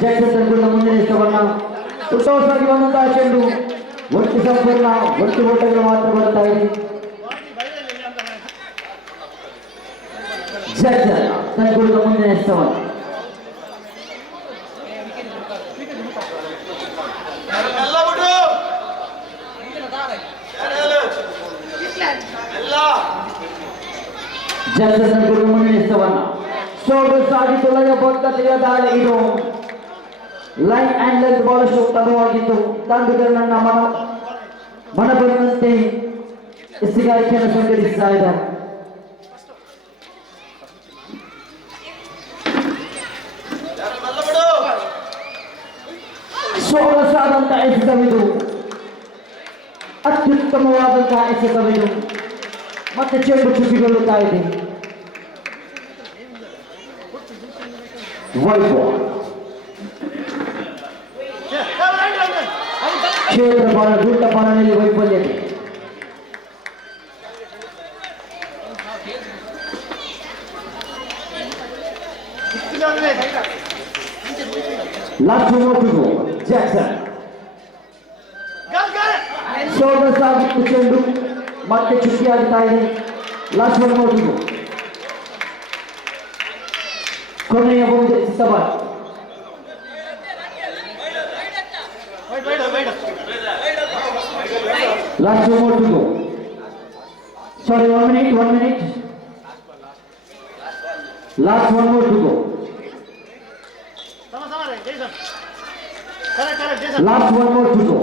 ಜಾಕ್ಸನ್ ತಂಗುಳ್ಳ ಮುಂದಿನ ಎಷ್ಟವನ್ನ ಉತ್ತಮವಾಗಿ ಬಂದಂತಹ ಚೆಂಡು ಒಟ್ಟು ಸಂಪೂರ್ಣ ಒಟ್ಟು ಓಟಗಳು ಮಾತ್ರ ಬರ್ತಾ ಇದೆ. ಜಾಕ್ಸನ್ ತಂಗುಳ್ಳ ಮುಂದಿನ ಎಷ್ಟವನ್ನ ಜಾಕ್ಸನ್ ಮುಂದಿನ ಎಷ್ಟವನ್ನ ಸೋಡು ಸಾಗಿತು. ಲಯಬದ್ಧತೆಯ ದಾಳಿ ಇದು. ಲೈನ್ ಅಂಡ್ ಲೆಂತ್ ಬಹಳಷ್ಟು ಉತ್ತಮವಾಗಿತ್ತು. ತಂಡಗಳನ್ನ ಮನ ಬಂದಂತೆ ಎಸ್ಸಿಗಾರಿಕೆಯನ್ನು ಸಂಘಟಿಸ್ತಾ ಇದ್ದಾರೆ. ಸೊಗಸಾದಂತಹ ಎಸೆತವಿದು. ಅತ್ಯುತ್ತಮವಾದಂತಹ ಎಸೆತವಿದು. ಮತ್ತೆ ಚೆಂಡು ಚುಚ್ಚಿಕೊಳ್ಳುತ್ತಾ ಇದೆ. White ball. ಕ್ಷೇತ್ರ ಬಾಲ ದೊಡ್ಡ ಬಾಲನಲ್ಲಿ ವೈಫಲ್ಯತೆ. ಲಾಸ್ಟ್ ಮೂರು ಜಾಕ್ಸನ್ ಸೊಗಸಾಗಿತ್ತು ಚೆಂಡು ಮತ್ತೆ ಚುಕ್ಕಿಯಾಗ್ತಾ ಇದೆ. ಲಾಸ್ಟ್ ಒನ್ ಮೂರು ಕೊನೆಯ ಒಂದು ಸವಾಲ್ Last two more to go. Sorry, 1 minute, 1 minute. Last one more to go. Last one more to go.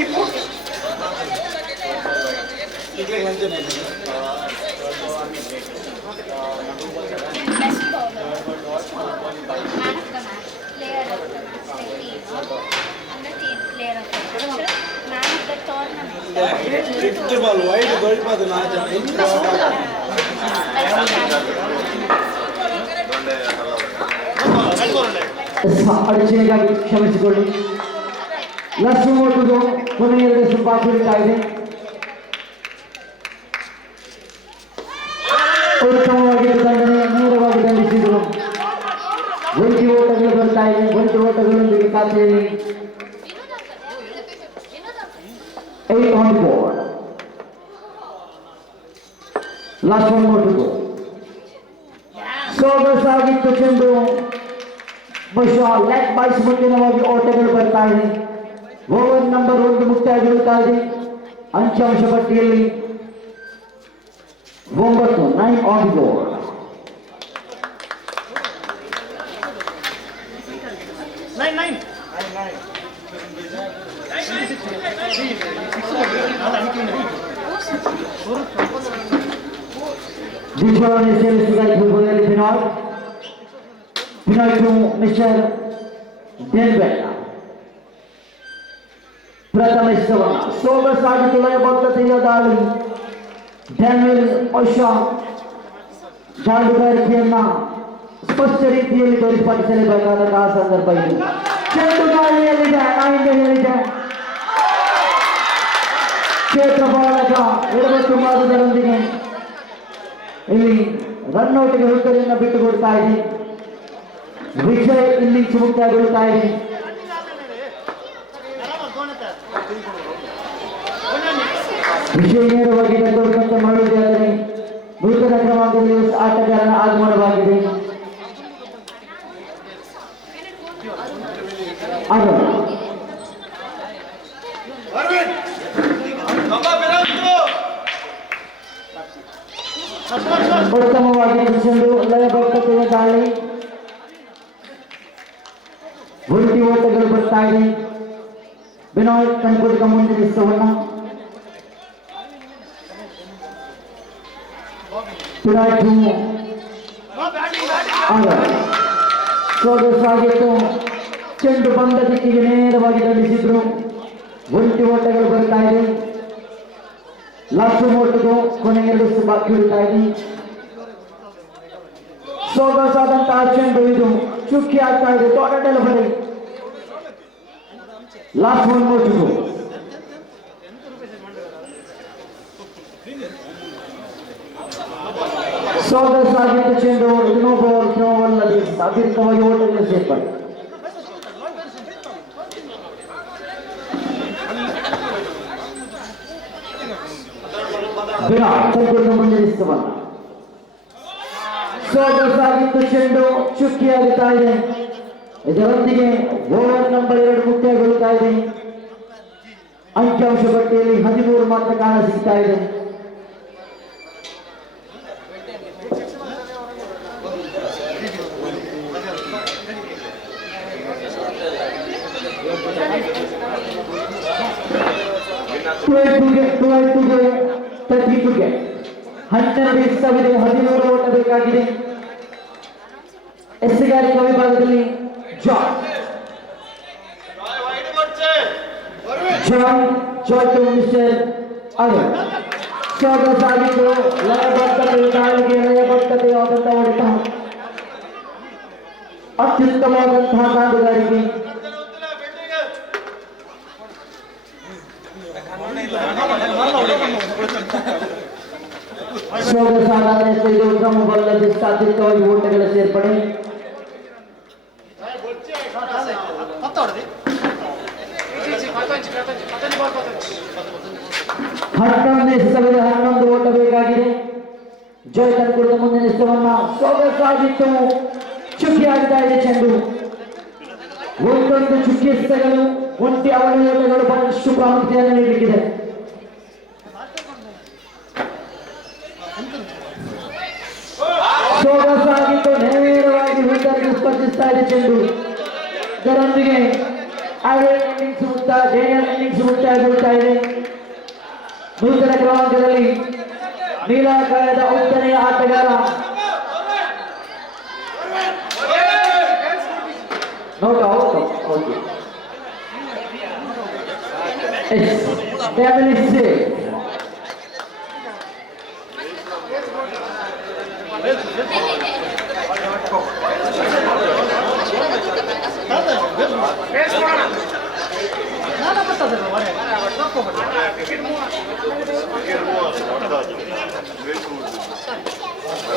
ಇಪ್ಪು Best bowler, man of the match, player of the match, and the team player of the match, man of the tournament. ಅಡಚಣೆಗಾಗಿ ಕ್ಷಮಿಸಿಕೊಳ್ಳಿ. Last two more to go. ಕೊನೆಯ 2 ಬಾಕಿ ಉಳಿತಾ ಇದೆ. ಉತ್ತಮವಾಗಿ ದಂಡನೆ ನೇರವಾಗಿ ದಂಡಿಸಿದರು. 20 ಓಟಗಳು ಬರ್ತಾ ಇದೆ. 20 ಓಟಗಳೊಂದಿಗೆ ಖಾತೆಯಲ್ಲಿ 8 on board. Last one more to go. ಸೊಗಸಾಗಿತ್ತು ಚೆಂಡು. ಬಹುಶಃ ಲೆಗ್ ಬಾಯ್ಸ್ ಮುಂದಿನವಾಗಿ ಓಟಗಳು ಬರ್ತಾ ಇದೆ. ಓವರ್ ನಂಬರ್ 1 ಮುಕ್ತಾಯಗೊಳ್ಳುತ್ತಾ ಇದೆ. ಅಂಕಿಅಂಶ ಪಟ್ಟಿಯಲ್ಲಿ 9 on board. Dishwara ಸೇರಿಸಿದ ಫುಟ್ಬಾಲ್ನಲ್ಲಿ Pinoy to Mr. Denver. ಪ್ರಥಮ ಇಷ್ಟವನ್ನ ಸೊಗಸಾಗಿತ್ತು ಲಯಬದ್ಧತೆಯ ದಾಳಿ. ಡ್ಯಾನಿಯಲ್ ಓಶಾ ಜಾಗೃತಿಯನ್ನ ಸ್ಪಷ್ಟ ರೀತಿಯಲ್ಲಿ ತೋರಿಸಬೇಕಾದಂತಹ ಸಂದರ್ಭ ಇದು. ಚೆಂಡು ಗಾಳಿಯಲ್ಲಿದೆ, ನಾಯಿಂದ ಹೇಳಿದೆ. ಕ್ಷೇತ್ರ ಬಾಲಕ 20 ಮಾದರೊಂದಿಗೆ ಇಲ್ಲಿ ರನ್ಔಟ್ಗೆ ಹುಡುಗರನ್ನ ಬಿಟ್ಟುಕೊಡ್ತಾ ಇದೆ. ವಿಜಯ್ ಇನ್ನಿಂಗ್ಸ್ ಮುಕ್ತಾಯಗೊಳ್ಳುತ್ತಾ ಇದೆ. ವಿಜಯ್ ನೇರವಾಗಿ ತೋರಿದಂತೆ ಮಾಡುವುದಾದರೆ ನೂತನ ಕ್ರಮಾಂಕದಲ್ಲಿ ಆಟಗಾರನ ಆಗಮನವಾಗಿದೆ. ಉತ್ತಮವಾಗಿ ಚೆಂಡು ಲಯಬದ್ಧತೆಯ ದಾಳಿ. 20 ಓಟಗಳು ಬರ್ತಾ ಇದೆ. ಬಿನಾಯ್ ಕಣ್ಕೊಡ್ಕ ಮುಂದಿರಿಸುವನ್ನ ಸೊಗಸಾಗಿತ್ತು. ಚೆಂಡು ಬಂದ ದಿಕ್ಕಿಗೆ ನೇರವಾಗಿ ದಂಡಿಸಿದ್ರು. 20 ಓಟಗಳು ಬರ್ತಾ ಇದೆ. ಲಾಸ್ಟ್ ಓಟಗಳು ಕೊನೆಯ 2 ಬಾಕಿ ಉಳಿತಾ ಇದೆ. ಸೊಗಸಾದಂತಹ ಚೆಂಡು ಇದು ಚುಕ್ಕಿ ಆಗ್ತಾ ಇದೆ. ದೊಡ್ಡ delivery. Last one more to go. ಸೊಗಸಾಗಿತ್ತು ಚೆಂಡು. ಇದು ನೋವಲ್ಲದೆ ಅಧಿಕವಾಗಿ ಓಟಗಳು ಸೇರ್ಪಡೆ. ವಿರಾಟ್ ಕೈಗೊಂಡು ಮುಂದಿರಿಸುವಲ್ಲ. ಸೊಗಸಾಗಿತ್ತು ಚೆಂಡು ಚುಕ್ಕಿಯಾಗುತ್ತಾ ಇದೆ. ಇದರೊಂದಿಗೆ ಓವರ್ ನಂಬರ್ 2 ಮುಕ್ತಾಯಗೊಳ್ಳುತ್ತಾ ಇದೆ. ಅಂಕಿಅಂಶ ಪಟ್ಟಿಯಲ್ಲಿ 13 ಮಾತ್ರ ಕಾಣ ಸಿಗ್ತಾ ಇದೆ. ಹನ್ನೆರಡು ಇಷ್ಟವಿದೆ. 13 ಓಟ ಬೇಕಾಗಿದೆ. ಎಸ್ಸಿಗಾರಿಕಾ ವಿಭಾಗದಲ್ಲಿ John joy to Mr. Arun. ಸ್ವಾಗತ ಸಾಗಿತು ಲಯಬದ್ಧತೆಯಾದಂತಹ ಹೊಡೆತ ಅತ್ಯುತ್ತಮವಾದಂತಹ ಕಾದುಗಾರಿಕೆ ಸ್ವಾಗತ ಸಾಧನೆ ಇದು ಕ್ರಮವಲ್ಲದೆ ಸಾಧ್ಯವಾಗಿ ಓಟಗಳ ಸೇರ್ಪಡೆ 11 ಓಟ ಬೇಕಾಗಿದೆ. ಜಯ ತಂದುಕೊಡುವ ಮುಂದಿನ ಎಸೆತವನ್ನ ಸೊಗಸಾಗಿತ್ತು. ಚುಕ್ಕಿ ಆಗ್ತಾ ಇದೆ ಚೆಂಡು. ಒಂದೊಂದು ಚುಕ್ಕಿ ಎಸೆತಗಳು ಒಂಟಿ ಅವಳಿ ಓಟಗಳು ಬಹಳಷ್ಟು ಪ್ರಾಮುಖ್ಯತೆಯನ್ನು ನೀಡಲಿಕ್ಕಿದೆ. ಸೊಗಸಾಗಿತ್ತು. ನೇರವಾಗಿ ವಿಕೆಟ್ಗೆ ಸ್ಪರ್ಶಿಸ್ತಾ ಇದೆ ಚೆಂಡು. ಇದರೊಂದಿಗೆ ಇನ್ನಿಂಗ್ಸ್ ಮುಕ್ತಾಯಗೊಳ್ತಾ ಇದೆ. ನೂತನ ಕ್ರಮಾಂಕದಲ್ಲಿ ನೀಲಾಕಾಯದ 8ನೇ ಆಟಗಾರ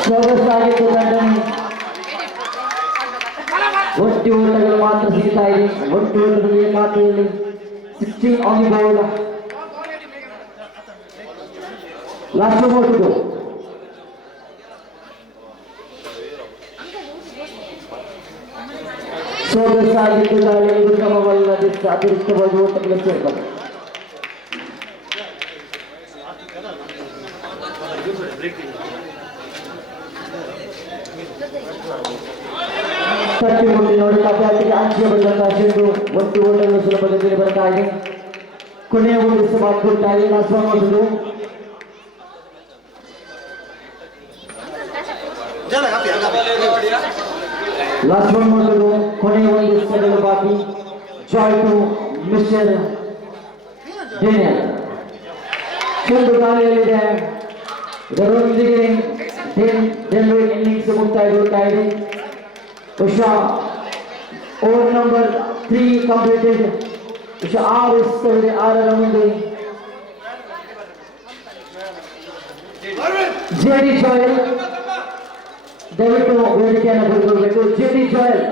ಸೊಗಸಾಗಿತ್ತು ತಂಡನೆ. ಒಟ್ಟು ಓಟಗಳು ಮಾತ್ರ ಸಿಗ್ತಾ ಇದೆ. ಒಟ್ಟು ಓಟಗಳಿಗೆ ಖಾತೆಯಲ್ಲಿ 16 ಆನ್ ದಿ ಬೋರ್ಡ್. ಲಾಸ್ಟ್ ಓಟು ಸೊಗಸಾಗಿತ್ತು. ದಾಳಿಯಲ್ಲಿ ಕ್ರಮವಲ್ಲದೆ ಅತಿರಿಕ್ತವಾಗಿ ಓಟಗಳು ಸೇರ್ಪಡೆ. ತಟ್ಟಿ ಮುಟ್ಟಿ ನೋಡುತ್ತಾ ಬ್ಯಾಟಿಗೆ ಆಚೆ ಬಂದಂತಹ ಚೆಂಡು ಒಟ್ಟು ಓಟಗಳು ಸುಲಭದಲ್ಲಿ ಬರ್ತಾ ಇದೆ. ಕೊನೆಯ ಒಂದು ಸವಾಲು ಕೊಡ್ತಾ ಇದೆ. ಲಾಸ್ಟ್ ಒನ್ ಮೊದಲು ಕೊನೆಯ ಒಂದು ಎಸೆತಗಳು ಬಾಕಿ. Joy to mister Daniel. ಚೆಂಡು ಗಾಳಿಯಲ್ಲಿದೆ. ಇದರೊಂದಿಗೆ ಡೆನ್ವಿಡ್ ಇನ್ನಿಂಗ್ಸ್ ಮುಕ್ತಾಯಗೊಳ್ತಾ ಇದೆ. Over number 3 completed. 6 ಎಸೆತವಿದೆ. 6ರ ಮುಂದೆ ಜೆಡಿ ಜಾಯಲ್ ದಯವಿಟ್ಟು ವೇದಿಕೆಯನ್ನು ಬಿಟ್ಟುಕೊಳ್ಬೇಕು. ಜೆಡಿ ಜಾಯಲ್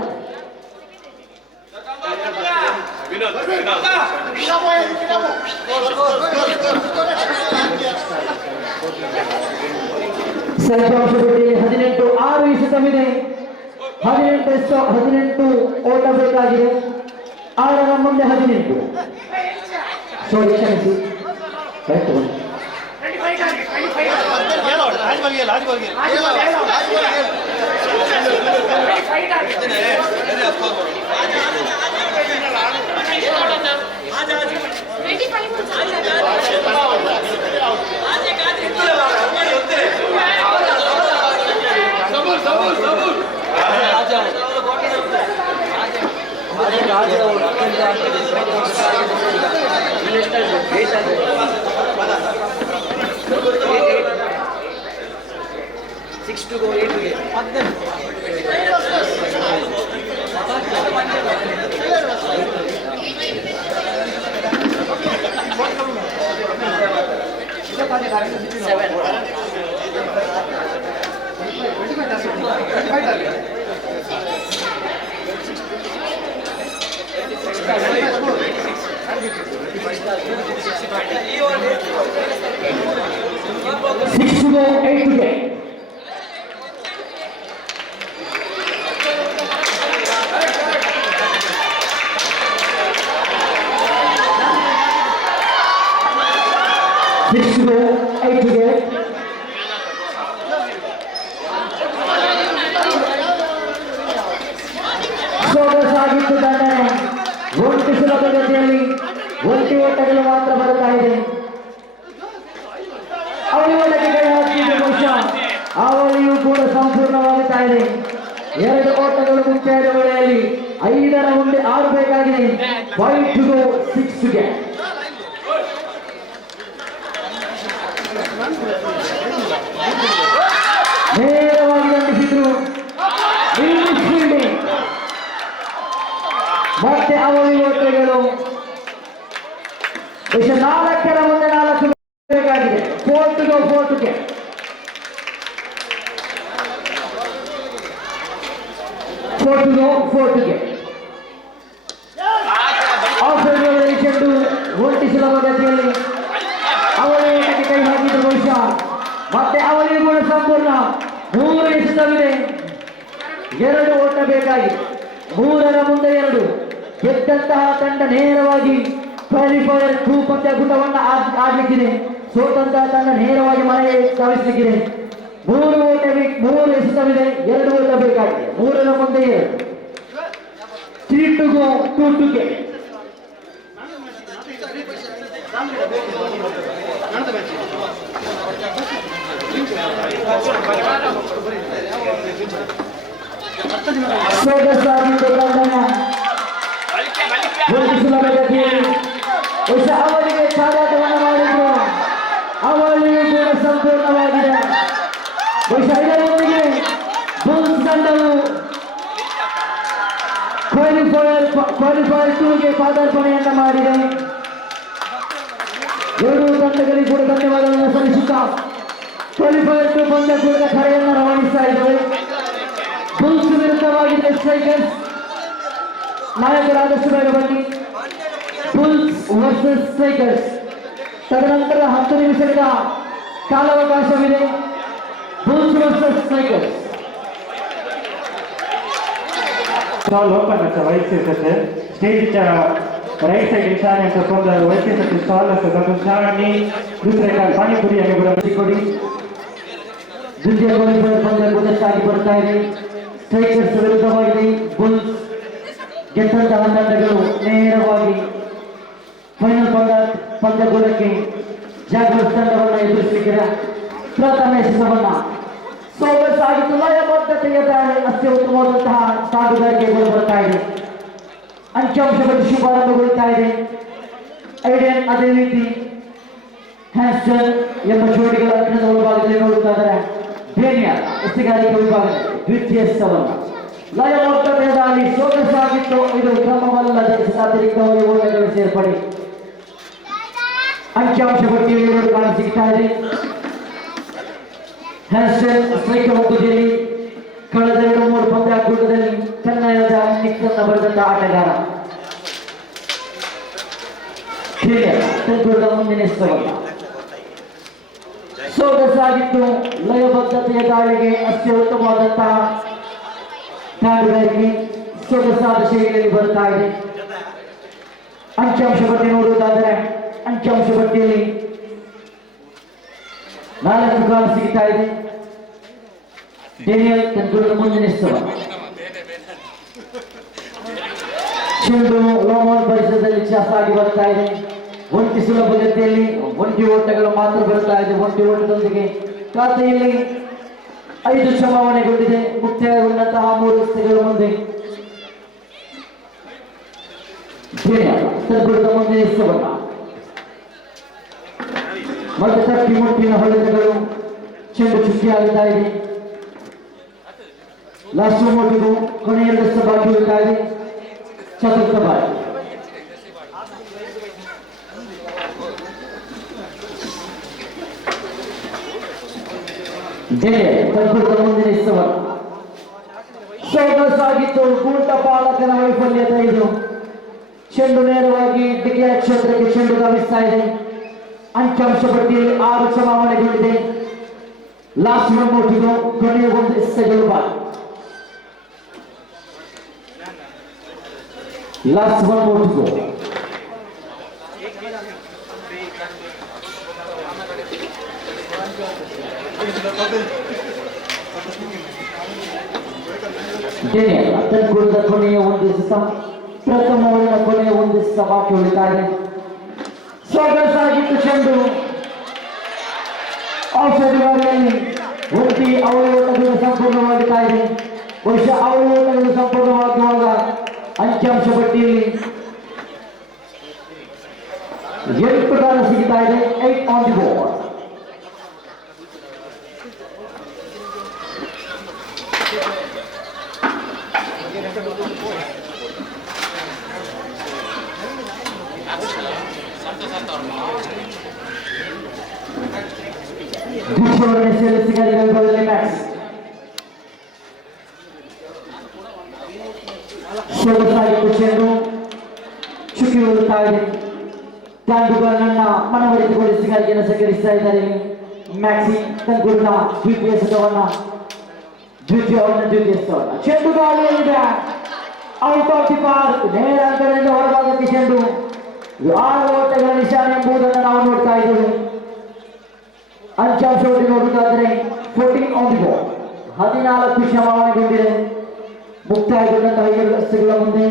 ಫಲಿತಾಂಶ ಪಟ್ಟಿಯಲ್ಲಿ 18-6 ಎಸೆತವಿದೆ. 18 ಓಟ ಬೇಕಾಗಿದೆ. 6ರ ಮುಂದೆ 18. ಸಾರಿ, ಕ್ಷಮಿಸಿ. ಕರೆಕ್ಟ್ ಒಂದು ಸೊಗಸಾಗಿತ್ತು ತಂಡನೆ. ಒಂಟಿ ಸುಲಭಗತಿಯಲ್ಲಿ ಒಂಟಿ ಓಟಗಳು ಮಾತ್ರ ಬರ್ತಾ ಇದೆ. ಅವಳಿಯೊಳಗೆ ಕೈ ಹಾಕಿದ ಬಹುಶಃ ಅವಳಿಯೂ ಕೂಡ ಸಂಪೂರ್ಣವಾಗುತ್ತಾ ಇದೆ. 2 ಓಟಗಳು ಮುಕ್ತಾಯದ ವೇಳೆಯಲ್ಲಿ 5ರ ಮುಂದೆ 6 ಬೇಕಾಗಿದೆ. 5 to go 6 to get. ನೇರವಾಗಿ ದಂಡಿಸಿದ್ರು. ಫೀಲ್ಡಿಂಗ್ ಮತ್ತೆ ಅವಳಿ ಓಟಗಳು 4ರ ಮುಂದೆ 4 ಬೇಕಾಗಿದೆ. 4-ಗೆ ಆಫ್ಸೈಡ್ಗಳಲ್ಲಿ ಚೆಂಡು ಒಟ್ಟಿ ಸುಲಭ ಗತಿಯಲ್ಲಿ ಅವಳಿ ಓಟಕ್ಕೆ ಕೈ ಹಾಕಿದ್ರು ಬಹುಶಃ. ಮತ್ತೆ ಅವಳಿ ಕೂಡ ಸಂಪೂರ್ಣ 3 ಎಸೆತವಿದೆ. 2 ಓಟ ಬೇಕಾಗಿದೆ. 3ರ ಮುಂದೆ 2 ಗೆದ್ದಂತಹ ತಂಡ ನೇರವಾಗಿ ಕ್ವಾಲಿಫೈಯರ್ 2 ಪಂದ್ಯಕೂಟವನ್ನು ಆಡ್ಲಿಕ್ಕಿದೆ. ಸೋತಂತಹ ತಂಡ ನೇರವಾಗಿ ಮನೆಗೆ ಧಾವಿಸಲಿಕ್ಕಿದೆ. 3 ಎಸೆತವಿದೆ. 2 ಓಟ ಬೇಕಾಗಿದೆ. 3ರ ಮುಂದೆ 2 3 to go 2-ಗೆ. ಸೊಗಸಾಗಿದ್ದ ತಂಡನ ಸುಲಭ ಗತಿಯಲ್ಲಿ ಅವಳಿಗೆ ಸಾಗಾಟವನ್ನು ಮಾಡಿದ್ರು. ಅವಳಿಗೆ ಕೂಡ ಸಂಪೂರ್ಣವಾಗಿದೆ. ಇದರೊಂದಿಗೆ ಬುಲ್ಸ್ ತಂಡವು ಕ್ವಾಲಿಫೈಯರ್ 2-ಗೆ ಪಾದಾರ್ಪಣೆಯನ್ನ ಮಾಡಿದೆ. 2 ತಂಡಗಳಿಗೆ ಕೂಡ ಧನ್ಯವಾದಗಳನ್ನು ಸಲ್ಲಿಸುತ್ತಾ ಕ್ವಾಲಿಫೈಯರ್ 2 ಪಂದ್ಯಕೂಟದ ಕರೆಯನ್ನು ರವಾನಿಸ್ತಾ ಇದ್ದಾರೆ. ಬುಲ್ಸ್ ವಿರುದ್ಧವಾಗಿದೆ ಸ್ಟ್ರೈಕರ್ಸ್. ನಾಯಕರಾದಷ್ಟು ಬೇಗ ಬನ್ನಿ. Bulls versus strikers. ತದನಂತರ 10 ನಿಮಿಷಗಳ ಕಾಲಾವಕಾಶವಿದೆ. Bulls versus strikers. Stall open at the right side. Stage right side ईशान्य से पंद्रह वैसे से stall से तो शानी दूसरे का पानी पूरी आगे बढ़ा ಕೊಡಿ. ದ್ವಿತೀಯ ಕ್ವಾಲಿಫೈಯರ್ ಪಂದ್ಯಕೂಟಕ್ಕೆ ಆಗಿ ಬರ್ತಾ ಇದೆ. ಸ್ಟ್ರೈಕರ್ಸ್ ವಿರುದ್ಧವಾಗಿದೆ ಬುಲ್ಸ್. ಗೆದ್ದಂತಹ ತಂಡಗಳು ನೇರವಾಗಿ ಫೈನಲ್ ಪಂದ್ಯಕೂಟಕ್ಕೆ ಜಾಗ್ವಾರ್ಸ್ ತಂಡವನ್ನು ಎದುರಿಸಲಿಕ್ಕೆ ಪ್ರಥಮ ಎಸೆತವನ್ನ ಸೊಗಸಾಗಿತ್ತು. ಲಯಬದ್ಧತೆಯ ದಾಳಿ ಅಷ್ಟೇ ಉತ್ತಮವಾದಂತಹ ಸಾಗುಗಾರಿಕೆಗಳು ಬರ್ತಾ ಇದೆ. ಅಂಕಿಅಂಶಗಳು ಶುಭಾರಂಭಗೊಳ್ತಾ ಇದೆ. ಐಡೆನ್ ಅದೇ ರೀತಿ ಹ್ಯಾಸ್ಟನ್ ಎಂಬ ಜೋಡಿಗಳ ಅಂಕಣದ ವಿಭಾಗದಲ್ಲಿ ನೋಡುತ್ತಾ ಇದ್ದಾರೆ. ಡೇನಿಯಲ್ ಎಸೆಗಾರಿಕೆ ವಿಭಾಗದಲ್ಲಿ ದ್ವಿತೀಯ ಸ್ಥಾನವನ್ನ. ಲಯಬದ್ಧತೆಯ ದಾಳಿ ಸೊಗಸಾಗಿತ್ತು. ಇದು ಕ್ರಮವಲ್ಲದೆ ಅತಿರಿಕ್ತವಾಗಿ ಓಟಗಳು ಸೇರ್ಪಡೆ. ಅಂಕಿಅಂಶ ಪಟ್ಟಿಯಲ್ಲಿ ಕಾಣಸಿಗ್ತಾ ಇದೆ. ಹ್ಯಾಸ್ಟನ್ ಸ್ಟ್ರೈಕರ್ ತುದಿಯಲ್ಲಿ ಕಳೆದ 2-3 ಪಂದ್ಯಾಕೂಟದಲ್ಲಿ ಚೆನ್ನೈನ ಇನ್ನಿಂಗ್ಸ್ ಅನ್ನು ಬರೆದಂತಹ ಆಟಗಾರ. ತಂಡದ ಮುಂದಿನ ಸ್ಥಾನ ಸೊಗಸಾಗಿತ್ತು. ಲಯಬದ್ಧತೆಯ ದಾಳಿಗೆ ಅಷ್ಟೇ ಉತ್ತಮವಾದಂತಹ ತಾಡುಗಾರಿಕೆ ಸೊಗಸಾದ ಶೈಲಿಯಲ್ಲಿ ಬರ್ತಾ ಇದೆ. ಅಂಕಿಅಂಶ ಪಟ್ಟಿ ನೋಡುವುದಾದರೆ ಅಂಕಿಅಂಶ ಪಟ್ಟಿಯಲ್ಲಿ 4 ಕಾಲ ಸಿಗ್ತಾ ಇದೆ. ಡೇನಿಯಲ್ ತಂಡದ ಮುಂದಿನ ಸ್ಥಾನ. ಚೆಂಡು ಲೋಮನ್ ಪರಿಸರದಲ್ಲಿ ಚಾಸಾಗಿ ಬರ್ತಾ ಇದೆ. ಒಂಟಿ ಸುಲಭ ಗತಿಯಲ್ಲಿ ಒಂಟಿ ಓಟಗಳು ಮಾತ್ರ ಬರ್ತಾ ಇದೆ. ಒಂಟಿ ಓಟದೊಂದಿಗೆ ಖಾತೆಯಲ್ಲಿ 5 ಚಲಾವಣೆಗೊಂಡಿದೆ. ಮುಕ್ತಾಯಗೊಂಡಂತಹ 3 ರಸ್ತೆಗಳ ಮುಂದೆ ತಂಡದ ಮುಂದಿನ ಸ್ಥಾನ. ಮತ್ತೆ ತಪ್ಪಿ ಮುಟ್ಟಿನ ಹೊಡೆತಗಳು ಚೆಂಡು ಚುಕ್ಕಿಯಾಗುತ್ತಾ ಇದೆ. ಲಾಸ್ಟ್ ಮೊಟ್ಟಿಗೂ ಕೊನೆಯ 2 ಬಾಕಿ ಉಳಿತಾ ಇದೆ. ಚತುರ್ಥ ಬಾರಿ ತಂಡದ ಮುಂದಿನ ಸ್ಥಾನ. ಸೊಗಸಾಗಿತ್ತು. ಕೂಟ ಪಾಲಕನ ವೈಫಲ್ಯತೆ ಇದು. ಚೆಂಡು ನೇರವಾಗಿ ಡಿಕ್ಲೇರ್ ಕ್ಷೇತ್ರಕ್ಕೆ ಚೆಂಡು ಧಾವಿಸ್ತಾ ಇದೆ. ಅಂಕಿಅಂಶ ಪಟ್ಟಿಯಲ್ಲಿ 6 ಚಲಾವಣೆಗೊಂಡಿದೆ. ಲಾಸ್ಟ್ ಮೊಟ್ಟಿಗೂ ಕೊನೆಯ 1 ಎಸೆತಗಳು ಬಾಕಿ. Last 1 more to go. Daniel ತಂಡದ ಕೊನೆಯ 1 ಎಸೆತ. ಪ್ರಥಮ ಓವರಿನ ಕೊನೆಯ 1 ಎಸೆತ ಬಾಕಿ ಉಳಿತಾ ಇದೆ. ಸೊಗಸಾಗಿತ್ತು ಚೆಂಡು. ಔಷಧಿ ಬಾರಿಯಲ್ಲಿ ಒಂಟಿ ಅವಳಿ ಓಟಗಳು ಸಂಪೂರ್ಣವಾಗುತ್ತಾ ಇದೆ. ಬಹುಶಃ ಅವಳಿ ಓಟಗಳು ಸಂಪೂರ್ಣವಾಗುವಾಗ ಅಂಕಿಅಂಶ ಪಟ್ಟಿಯಲ್ಲಿ 8 ಕಾಲ ಸಿಗ್ತಾ ಇದೆ. 8 on the board. ಚೆಂಡು ಚುಕ್ಕಿ ಹೋಗುತ್ತಾ ಇದೆ. ದಾಂಡುಗಳನ್ನ ಮನವರಿಸಿಕೊಳ್ಳಿಸಿಗಾರಿಕೆಯನ್ನು ಸಂಗ್ರಹಿಸ್ತಾ ಇದ್ದಾರೆ. ಮ್ಯಾಕ್ಸಿ ತಂಗೂರಿನ ದ್ವಿತೀಯ ಸ್ಥಳವನ್ನ ಚೆಂಡು ಗಾಳಿಯಲ್ಲಿದೆ. ಔಟ್ ಆಫ್ ದಿ ಪಾರ್ಕ್, ನೇರ ಅಂಕದಿಂದ ಹೊರಭಾಗಕ್ಕೆ ಚೆಂಡು. 6 ಓಟಗಳ ನಿಶಾನೆ ಎಂಬುದನ್ನು ನಾವು ನೋಡ್ತಾ ಇದ್ದೇವೆ. ಅಂಚಾಂಶ ನೋಡುವುದಾದರೆ 14 ಆನ್ ದಿ ಬಾಲ್, 14 ಕ್ಷಮಾವಣೆಗೊಂಡಿದೆ. ಮುಕ್ತಾಯಗೊಂಡಂತಹ 2 ರಸ್ತೆಗಳ ಮುಂದೆ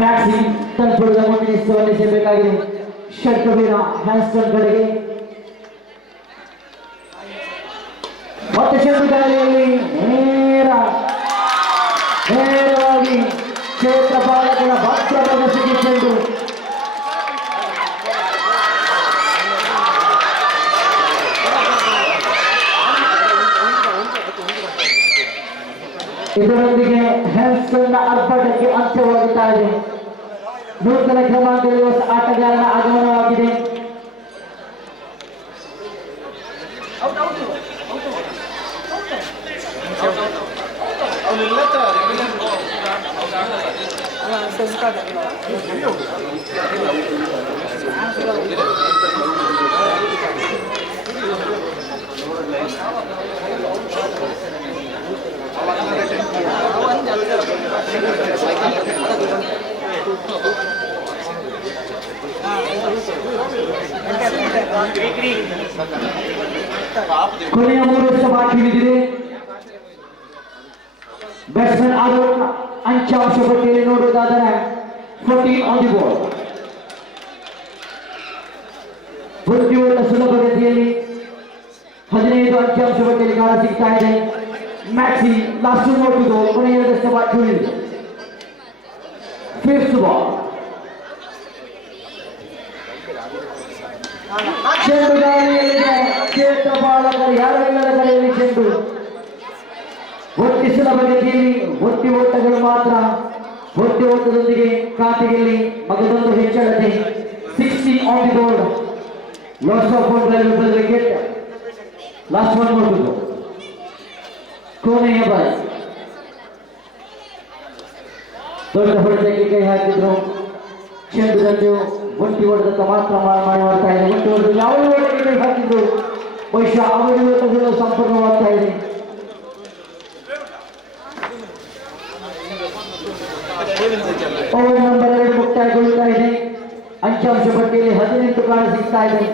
ಮ್ಯಾಕ್ಸಿ ತಲುಪುವುದ ಮುಂದಿನ ಸೇರಬೇಕಾಗಿದೆ. ಷಟ್ಕವೀರ ಹ್ಯಾನ್ಸ್ಟನ್ ಕಡೆಗೆ ಮತ್ತೆ ಚೆಂಡು ಗಾಳಿಯಲ್ಲಿ ನೇರವಾಗಿ ಕ್ಷೇತ್ರ ಪಾಲಕರ ಭದ್ರ ಪ್ರದರ್ಶಿಗೆ ಚೆಂಡು. ಇದರೊಂದಿಗೆ ಹ್ಯಾನ್ಸ್ಟನ್ನ ಅರ್ಪಟಕ್ಕೆ ಅಂತ್ಯವಾಗುತ್ತಾ ಇದೆ. ನೂತನ ಕ್ರಮಾಂಕದಲ್ಲಿ ಹೊಸ ಆಟಗಾರನ ಆಗಮನವಾಗಿದೆ. ಕೊನೆಯ 3 ವರ್ಷ ಬಾಕಿ ಬಿದ್ದಿದೆ. ಬ್ಯಾಟ್ಸ್ಮನ್ ಆದವರ ಅಂಚಾಂಶ ಪಟ್ಟಿಯಲ್ಲಿ ನೋಡುವುದಾದರೆ 14 ಆನ್ ದಿ ಬಾಲ್. ಬುದ್ಧಿಯುಳ್ಳ ಸುಲಭಗತಿಯಲ್ಲಿ 15 ಅಂಚಾಂಶ ಪಟ್ಟಿಯಲ್ಲಿ ಕಾಲ ಸಿಗ್ತಾ ಇದೆ. ಮ್ಯಾಕ್ಸಿ ಲಾಸ್ಟ್ ನೋಡುವುದು ಕೊನೆಯ 2 ವರ್ಷ ಬಾಕಿ ಉಳಿದಿದೆ. 5th ಬಾಲ್, ಚೆಂಡು ಗಾಳಿಯಲ್ಲಿದೆ. ಕ್ಷೇತ್ರ ಪಾಲಕರು ಯಾರಿಲ್ಲದ ಕಡೆಯಲ್ಲಿ ಚೆಂಡು. ಒತ್ತಿ ಸುಲಭಗತಿಯಲ್ಲಿ ಒತ್ತಿ ಓಟಗಳು ಮಾತ್ರ. ಒತ್ತಿ ಓಟದೊಂದಿಗೆ ಖಾತೆಯಲ್ಲಿ ಮಗದೊಂದು ಹೆಚ್ಚಳತೆ. 16 on the board. Loss of 1 wicket. Last 1 ನೋಡುವುದು ಕೊನೆಯ ಬಾರಿ. ದೊಡ್ಡ ಹೊಡೆತಕ್ಕೆ ಕೈ ಹಾಕಿದ್ರು. ಚೆಂಡುದಂದು ಒಂಟಿ ಹೊಡೆದತ್ತ ಮಾತ್ರ ಮಾಡ್ತಾ ಇದೆ. ಒಂಟಿ ಹೊಡೆದು ಯಾವ ಓಟಕ್ಕೆ ಕೈ ಹಾಕಿದ್ರು ಬಹುಶಃ ಅವರ ಓಟಗಳು ಸಂಪೂರ್ಣವಾಗ್ತಾ ಇದೆ. ಓವರ್ ನಂಬರ್ 2 ಮುಕ್ತಾಯಗೊಳ್ಳುತ್ತಾ ಇದೆ. ಅಂಚಾಂಶ ಪಟ್ಟಿಯಲ್ಲಿ 18 ಕಾಲ ಸಿಗ್ತಾ ಇದೆ.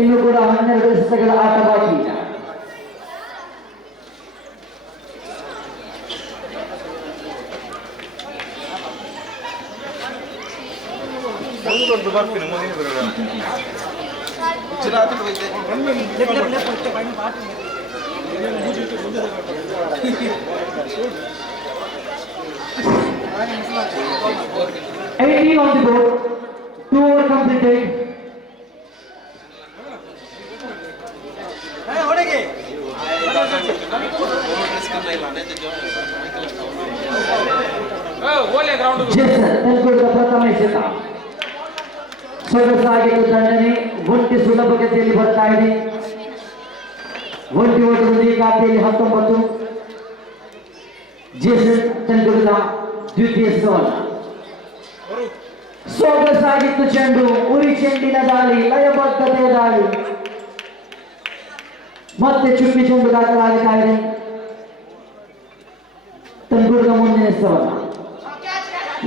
ಇನ್ನು ಕೂಡ 12 ಎಸೆತಗಳ ಆಟ ಬಾಕಿ. Eighteen on the board, 2 over completed. ಪ್ರಥಮ ಎಸೆತ ಸೊಗಸಾಗಿದ್ದು ತಂಡನೆ ಒಂಟಿ ಸುಲಭಗತಿಯಲ್ಲಿ ಬರ್ತಾ ಇದೆ. ಒಂಟಿ ಓಟದಲ್ಲಿ ಖಾತೆಯಲ್ಲಿ 19. ಜೇಸನ್ ತೆಂಡೂಲ್ಕರ್ ದ್ವಿತೀಯ ಸ್ಥಾನ. ಸೊಗಸಾಗಿತ್ತು ಚೆಂಡು. ಉರಿ ಚೆಂಡಿನ ದಾಳಿ, ಲಯಬದ್ಧತೆಯ ದಾಳಿ. ಮತ್ತೆ ಚುಕ್ಕಿ ಚೆಂಡು ದಾಖಲಾಗುತ್ತಾ ಇದೆ. ತೆಂಡೂಲ್ಕರ್ ಮುಂದಿನ ಸ್ಥಾನ.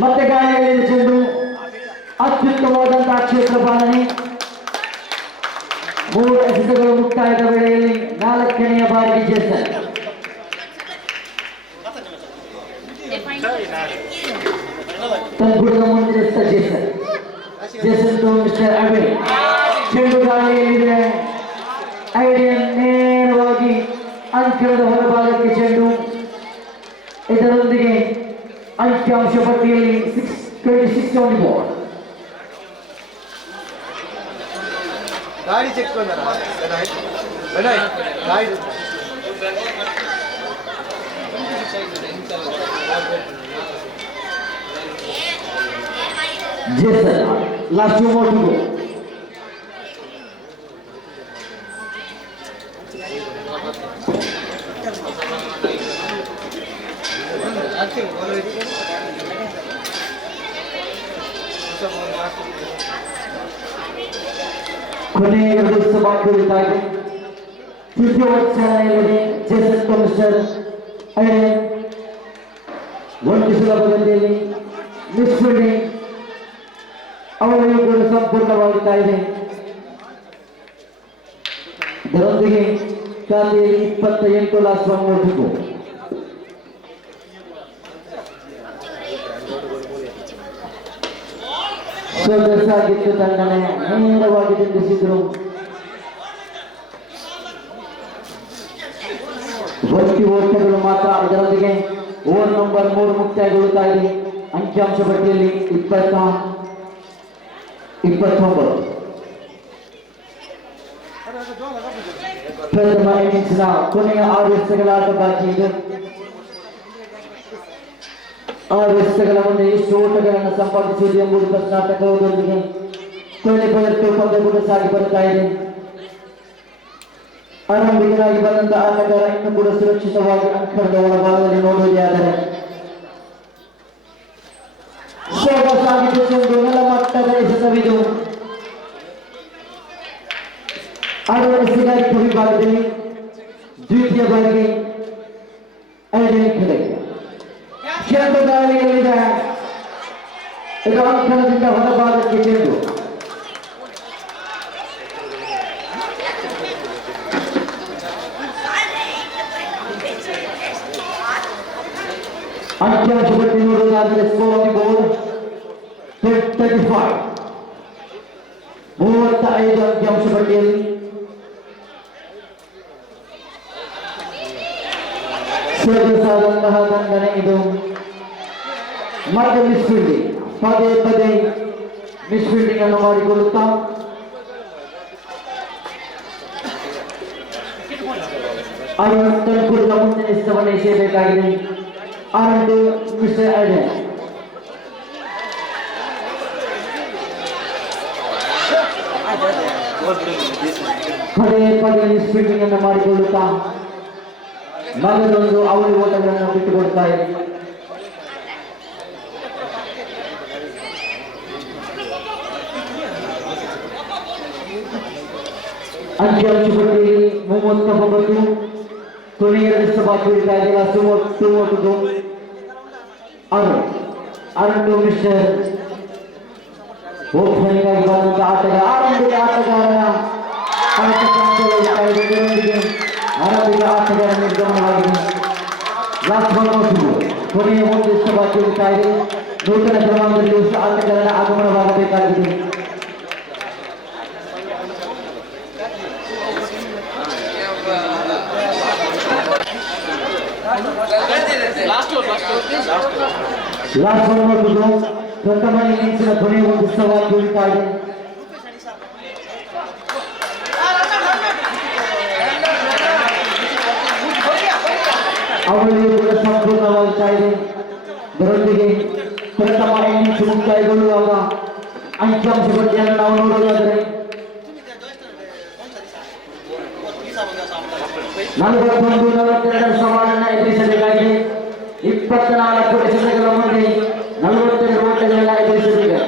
ಮತ್ತೆ ಗಾಳಿಯಲ್ಲಿ ಚೆಂಡು. ಅತ್ಯುತ್ತಮವಾದಂತಹ ಕ್ಷೇತ್ರ ಪಾಲನೆ. 3 ಎಸೆತಗಳು ಮುಕ್ತಾಯದ ವೇಳೆಯಲ್ಲಿ 4ನೇ ಬಾರಿಗೆ ಜೇಸನ್. ತಂಗುಡದ ಮುಂದಿನ ಜೇಸನ್. ಜೇಸನ್ ಟು ಮಿಸ್ಟರ್ ಅವೆ. ಚೆಂಡು ಗಾಳಿಯಲ್ಲಿದೆ. ಐಡಿಯನ್ ನೇರವಾಗಿ ಅಂಕಣದ ಹೊರಭಾಗಕ್ಕೆ ಚೆಂಡು. ಇದರೊಂದಿಗೆ ಅಂಕಿಅಂಶ ಪಟ್ಟಿಯಲ್ಲಿ 26-24. ಗಾಡಿ ಚೆಕ್ ಬಂದಾರ ಗಾಡಿ Jason, last 2 more to go. ಕೊನೆಯ 2 ಸಭಾಗಳು ಇದ್ದಾವೆ. ತೃತೀಯ ಚಾಲನೆಯಲ್ಲಿ ಜೇಸನ್ ಕಮಿಷನರ್ ಒಂದು ಸುಲಭದಲ್ಲಿ ಮಿಸ್ ಫೀಲ್ಡಿಂಗ್ ಅವಳಿಗೂ ಸಂಪೂರ್ಣವಾಗುತ್ತಾ ಇದೆ. ಇದರೊಂದಿಗೆ ಖಾತೆಯಲ್ಲಿ 28 ಲಾಸ್ಟ್ 1 more to go. ಸೋದರಸಾಗಿತ್ತು ತಂಡನೆ ನೇರವಾಗಿ ನಿಂದಿಸಿದ್ರು. ಭರ್ತಿ ಓಟಗಳು ಮಾತ್ರ. ಇದರೊಂದಿಗೆ ಓವರ್ ನಂಬರ್ 3 ಮುಕ್ತಾಯಗೊಳ್ಳುತ್ತಾ ಇದೆ. ಅಂಕಿಅಂಶ ಪಟ್ಟಿಯಲ್ಲಿ 20-29. ಪ್ರಥಮ ಇನ್ನಿಂಗ್ಸ್ನ ಕೊನೆಯ 6 ಎಸೆಗಳ ಆಟ ಬಾಕಿ ಇದೆ. 6 ಎಸೆಗಳ ಮುಂದೆ ಎಷ್ಟು ಓಟಗಳನ್ನು ಸಂಪಾದಿಸುವುದು ಎಂಬುದು ಪ್ರಶ್ನಾರ್ಥಕದೊಂದಿಗೆ ಕೊನೆ ಪಂದ್ಯ ಕೂಡ ಸಾಗಿ ಬರುತ್ತಾ ಇದೆ. ಆರಂಭಿಕರಾಗಿ ಬಂದಂತಹ ಆಟಗಾರ ಇನ್ನು ಕೂಡ ಸುರಕ್ಷಿತವಾಗಿ ಅಂಕಣದ ಒಳಭಾಗದಲ್ಲಿ ನೋಡುವುದೇ ಆದರೆ ಸಾಗಿದ್ದು ನೆಲಮಟ್ಟದ ಎಸೆತವಿದು. ಆಡುವ ಎಸೆಗಾರಿಕೆ ವಿಭಾಗದಲ್ಲಿ ದ್ವಿತೀಯ ಬಾರಿಗೆ ಐಡೆಂಟ್ ಕ್ಷೇತ್ರದಾಳಿಯಲ್ಲಿದೆ. ಇದು ಅಂಕಣದಿಂದ ಹೊರಭಾಗಕ್ಕೆ ಚೆಂಡು. ಅಂಕಿಅಂಶ ಪಟ್ಟಿ ನೋಡುವುದಾದರೆ ಸ್ಕೋರ್ ಆನ್ ದಿ ಬೋರ್ಡ್ 35. 35 ಅಂಕಿಅಂಶ ಪಟ್ಟಿಯಲ್ಲಿ ಸೋದರಸಾದಂತಹ ತಂಡನೆ ಇದು. ಮತ್ತೆ ಮಿಸ್ ಫೀಲ್ಡಿಂಗ್, ಪದೇ ಪದೇ ಮಿಸ್ ಫೀಲ್ಡಿಂಗ್ ಅನ್ನು ಮಾಡಿಕೊಳ್ಳುತ್ತಾ ಕೂಡ ಮುಂದಿನ ಎಸೆತವನ್ನು ಎಸೆಯಬೇಕಾಗಿದೆ. ಆರಂಭ ಮಿಸ್ಟರ್ ಐಡನ್ ಪದೇ ಪದೇ ಮಿಸ್ ಫೀಲ್ಡಿಂಗ್ ಅನ್ನು ಮಾಡಿಕೊಳ್ಳುತ್ತಾ ಮಗದೊಂದು ಅವಳಿ ಓಟಗಳನ್ನು ಬಿಟ್ಟುಕೊಡ್ತಾ ಇದೆ. ಅಂಕಿಅಂಶ ಪಟ್ಟಿಯಲ್ಲಿ 39. ಕೊನೆಯ 2 ಸಭಾಗಳು ಇರ್ತಾ ಇದೆ. Last 2 more to go. Arun mister opening ಆಗಿ ಬಂದಂತ ಆರಂಭಿಕ ಆಟಗಾರನ ಆರಂಭಿಕ ಆಟಗಾರ ನಿರ್ಗಮನವಾಗಿದೆ. Last 1 more to go. ಕೊನೆಯ 1 ಸಭಾಗಳು ಇರ್ತಾ ಇದೆ. ನೂತನ ಕ್ರಮಾಂಕದಲ್ಲಿ ಆಟಗಾರನ ಆಗಮನವಾಗಬೇಕಾಗಿದೆ. Last 1 more to go. ಪ್ರಥಮ ಇನ್ನಿಂಗ್ಸ್ನ ಕೊನೆಯ 1 ಸವಾಲು ಉಳಿತಾ ಇದೆ. ಅವಳಿಗೂ ಕೂಡ ಸಂಪೂರ್ಣವಾಗುತ್ತಾ ಇದೆ. ಇದರೊಂದಿಗೆ ಪ್ರಥಮ ಇನ್ನಿಂಗ್ಸ್ ಮುಕ್ತಾಯಗೊಳ್ಳುವಾಗ ಅಂಕಿಅಂಶ ಪಟ್ಟಿಯನ್ನು ನಾವು ನೋಡುವುದಾದರೆ 41-42 ಸವಾಲನ್ನು ಎದುರಿಸಬೇಕಾಗಿದೆ. 24 ಎಸೆತಗಳ ಮುಂದೆ 42 ಓಟಗಳನ್ನು ಎದುರಿಸಬೇಕು.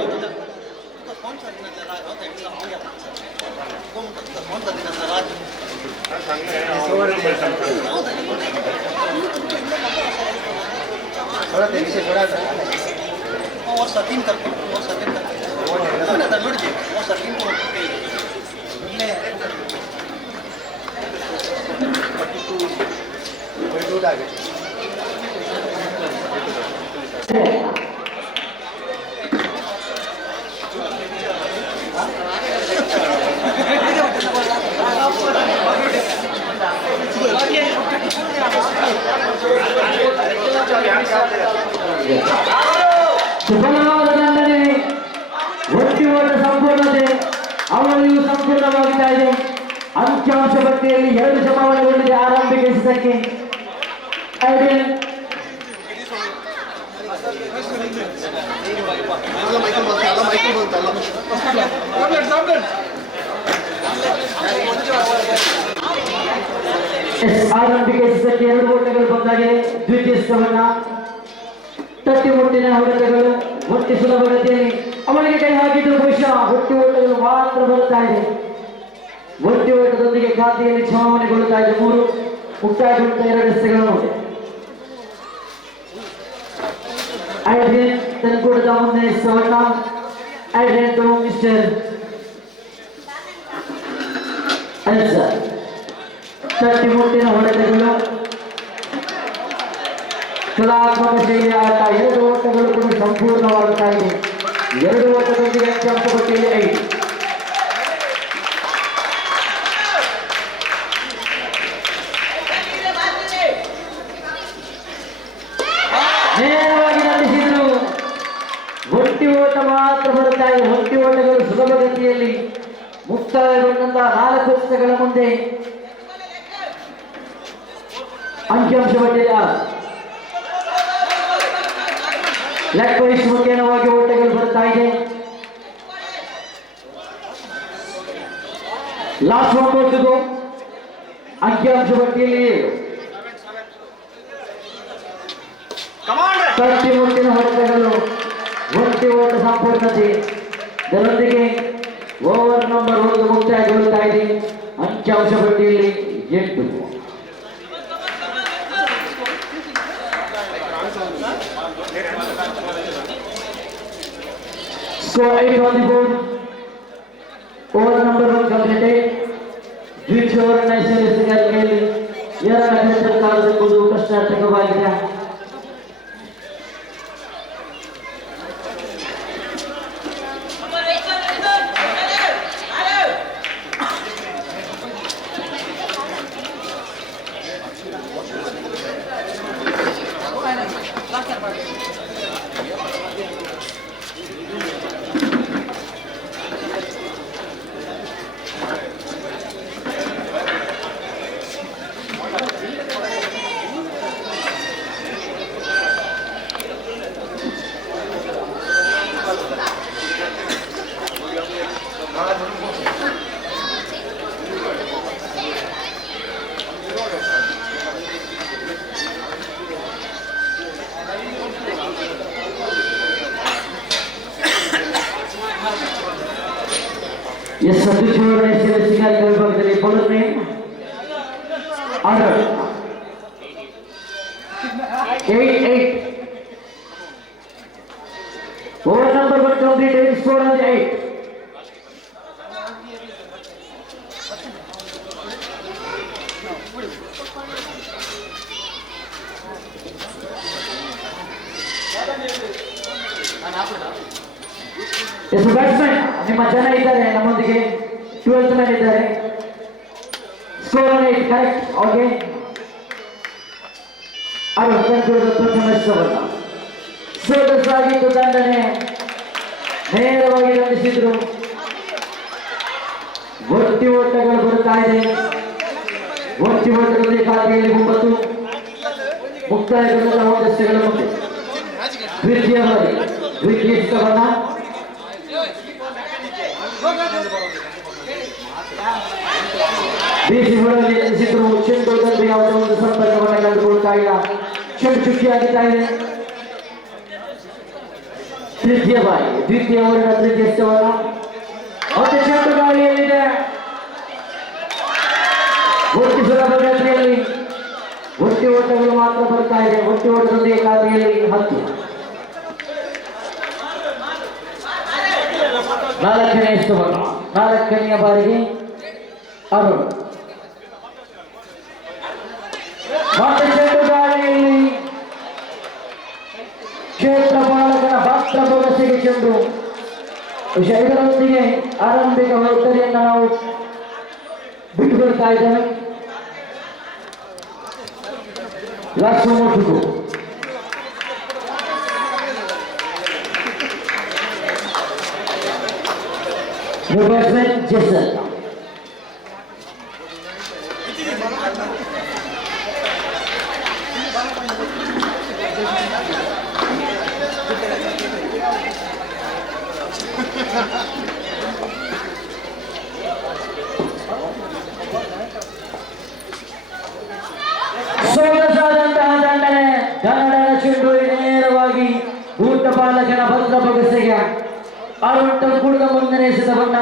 ಸುಬಲವಾದ ದಂಡನೆ, ಒಟ್ಟಿ ಓಟ ಸಂಪೂರ್ಣತೆ ಅವಳಿಗೂ ಸಂಪೂರ್ಣವಾಗ್ತಾ ಇದೆ. ಅಂಕಿಅಂಶ ಪಟ್ಟಿಯಲ್ಲಿ 2 ಜಮಾವಣೆಗೊಂಡಿದೆ ಆರಂಭಿಕ ಎಸೆತಕ್ಕೆ. ಐಡಿಯನ್ ಆರಂಭಿಕ ಎಸೆತಕ್ಕೆ 2 ಓಟಗಳು ಬಂದಾಗಿದೆ. ದ್ವಿತೀಯ ಎಸೆತವನ್ನ ತಟ್ಟಿ ಮುಟ್ಟಿನ ಹೊಡೆತಗಳು ಒಟ್ಟಿ ಸುಲಭಗತಿಯಲ್ಲಿ ಅವನಿಗೆ ಕೈ ಹಾಕಿದ್ದು ಬಹುಶಃ ಒಟ್ಟಿ ಓಟಗಳು ಮಾತ್ರ ಬರುತ್ತಾ ಇದೆ. ಒಟ್ಟಿ ಓಟದೊಂದಿಗೆ ಖಾತೆಯಲ್ಲಿ ಚಲಾವಣೆಗೊಳ್ಳುತ್ತಾ ಇದೆ. 3 ಮುಕ್ತಾಯಗೊಳ್ಳುತ್ತಾ 2 ಎಸೆತಗಳು. ಐಡ್ರಿಯನ್ ತನ್ಕೂಡದ ಮುಂದೆ ಎಸೆತವನ್ನ ಐಡ್ರಿಯನ್ ಟು ಮಿಸ್ಟರ್ ಅನ್ಸರ್. ತಟ್ಟಿ ಮುಟ್ಟಿನ ಹೊಡೆತಗಳು, ಕಲಾತ್ಮಕ ಶೈಲಿಯ ಆಟ. 2 ಓಟಗಳು ಕೂಡ ಸಂಪೂರ್ಣವಾಗುತ್ತಾ ಇದೆ. 2 ಓಟದೊಂದಿಗೆ ಅಂಕಿಅಂಶ ಪಟ್ಟಿಯಲ್ಲಿ 5. ನೇರವಾಗಿ ದಂಡಿಸಿದ್ರು. ಒಟ್ಟಿ ಓಟ ಮಾತ್ರ ಬರುತ್ತಾ ಇದೆ. ಒಟ್ಟಿ ಓಟಗಳು ಸುಲಭಗತಿಯಲ್ಲಿ ಮುಕ್ತಾಯಗೊಂಡಂತಹ 4 ಎಸೆತಗಳ ಮುಂದೆ ಅಂಕಿಅಂಶ ಪಟ್ಟಿಯಲ್ಲಿ 6. ಲೆಗ್ ವೈಸ್ ಮುಖೇನವಾಗಿ ಓಟಗಳು ಬರ್ತಾ ಇದೆ. ಲಾಸ್ಟ್ 9 ಅಂಕಿಅಂಶ ಪಟ್ಟಿಯಲ್ಲಿ 7. ತಟ್ಟಿ ಮುಟ್ಟಿನ ಹೊಡೆತಗಳು, ಒಟ್ಟಿ ಓಟ ಸಂಪೂರ್ಣತೆ ಇದರೊಂದಿಗೆ ಓವರ್ ನಂಬರ್ 1 ಮುಕ್ತಾಯಗೊಳ್ಳುತ್ತಾ ಇದೆ. ಅಂಕಿಅಂಶ ಪಟ್ಟಿಯಲ್ಲಿ 8. Score 8 on the board. Over number 1 completed. ದ್ವಿತೀಯ ಓವರ್ನ ಎಸೆತದಲ್ಲಿ 2 ಕಾಲದಕ್ಕೂ ಕಷ್ಟಾರ್ಥಕವಾಗಿದೆ. Yes, sir. This is the single the opponent name. Order. 8-8. Over number 1 completed. Score on the 8. Yes, batsman. ನಿಮ್ಮ ಜನ ಇದ್ದಾರೆ ನಮ್ಮೊಂದಿಗೆ 12th ಮ್ಯಾನ್ ಇದ್ದಾರೆ. Score 8 correct. ಓಕೆ, ಅವರು ತಂದಿರುವ ಪ್ರಥಮ ಎಸೆತವನ್ನ ಸೊಗಸಾಗಿದ್ದು ದಂಡನೆ ನೇರವಾಗಿ ದಂಡಿಸಿದ್ರು. ಒಟ್ಟಿ ಓಟಗಳು ಬರುತ್ತಾ ಇದೆ. ಒಟ್ಟಿ ಓಟದಲ್ಲಿ ಖಾತೆಯಲ್ಲಿ 9 ಮುಕ್ತಾಯಗೊಂಡ 1 ಎಸೆತಗಳ ಮುಂದೆ ದ್ವಿತೀಯ ಎಸೆತವನ್ನ ಬೀಸಿ ಹೊಡೆಯಲ್ಲಿ ಎಸೆಸಿದ್ರು. ಚೆಂಡು ಯಾವುದೋ ಒಂದು ಸಂಪರ್ಕವನ್ನು ಕಂಡುಕೊಳ್ತಾ ಇಲ್ಲ. ಚೆಂಡು ಚುಕ್ಕಿಯಾಗುತ್ತಾ ಇದೆ. ದ್ವಿತೀಯ ಓವರಿನ ತೃತೀಯ ಎಸೆತವನ್ನ ಮತ್ತೆ ಚೆಂಡು ಗಾಳಿಯಲ್ಲಿದೆ. ಒಟ್ಟಿ ಸುಲಭಗತಿಯಲ್ಲಿ ಒಟ್ಟಿ ಓಟಗಳು ಮಾತ್ರ ಬರ್ತಾ ಇದೆ. ಒಟ್ಟಿ ಓಟದೊಂದಿಗೆ ಖಾತೆಯಲ್ಲಿ 10. 4ನೇ ಎಸೆತವನ್ನ 4ನೆಯ ಬಾರಿಗೆ ಅರುಣ್ ಮತ್ತೆ ಚೆಂಡು ಗಾಳಿಯಲ್ಲಿ ಕ್ಷೇತ್ರ ಪಾಲಕನ ಭಕ್ತ ಬೊಗಸೆಗೆ ಚೆಂಡು. ಇದರೊಂದಿಗೆ ಆರಂಭಿಕ ವೈಖರಿಯನ್ನು ನಾವು ಬಿಟ್ಟುಕೊಡ್ತಾ ಇದ್ದೇವೆ. Last 9 Your batsman, Jason. ಸೊಗಸಾದಂತಹ ದಂಡನೆ ಕನ್ನಡದ ಚೆಂಡು ನೇರವಾಗಿ ಊಟಪಾಲಕನ ಭದ್ರ ಬೊಗಸೆಗೆ ಅರುಂಟ ಕುಡಿದ ಮುಂದನೆ ಎಸೆದವನ್ನ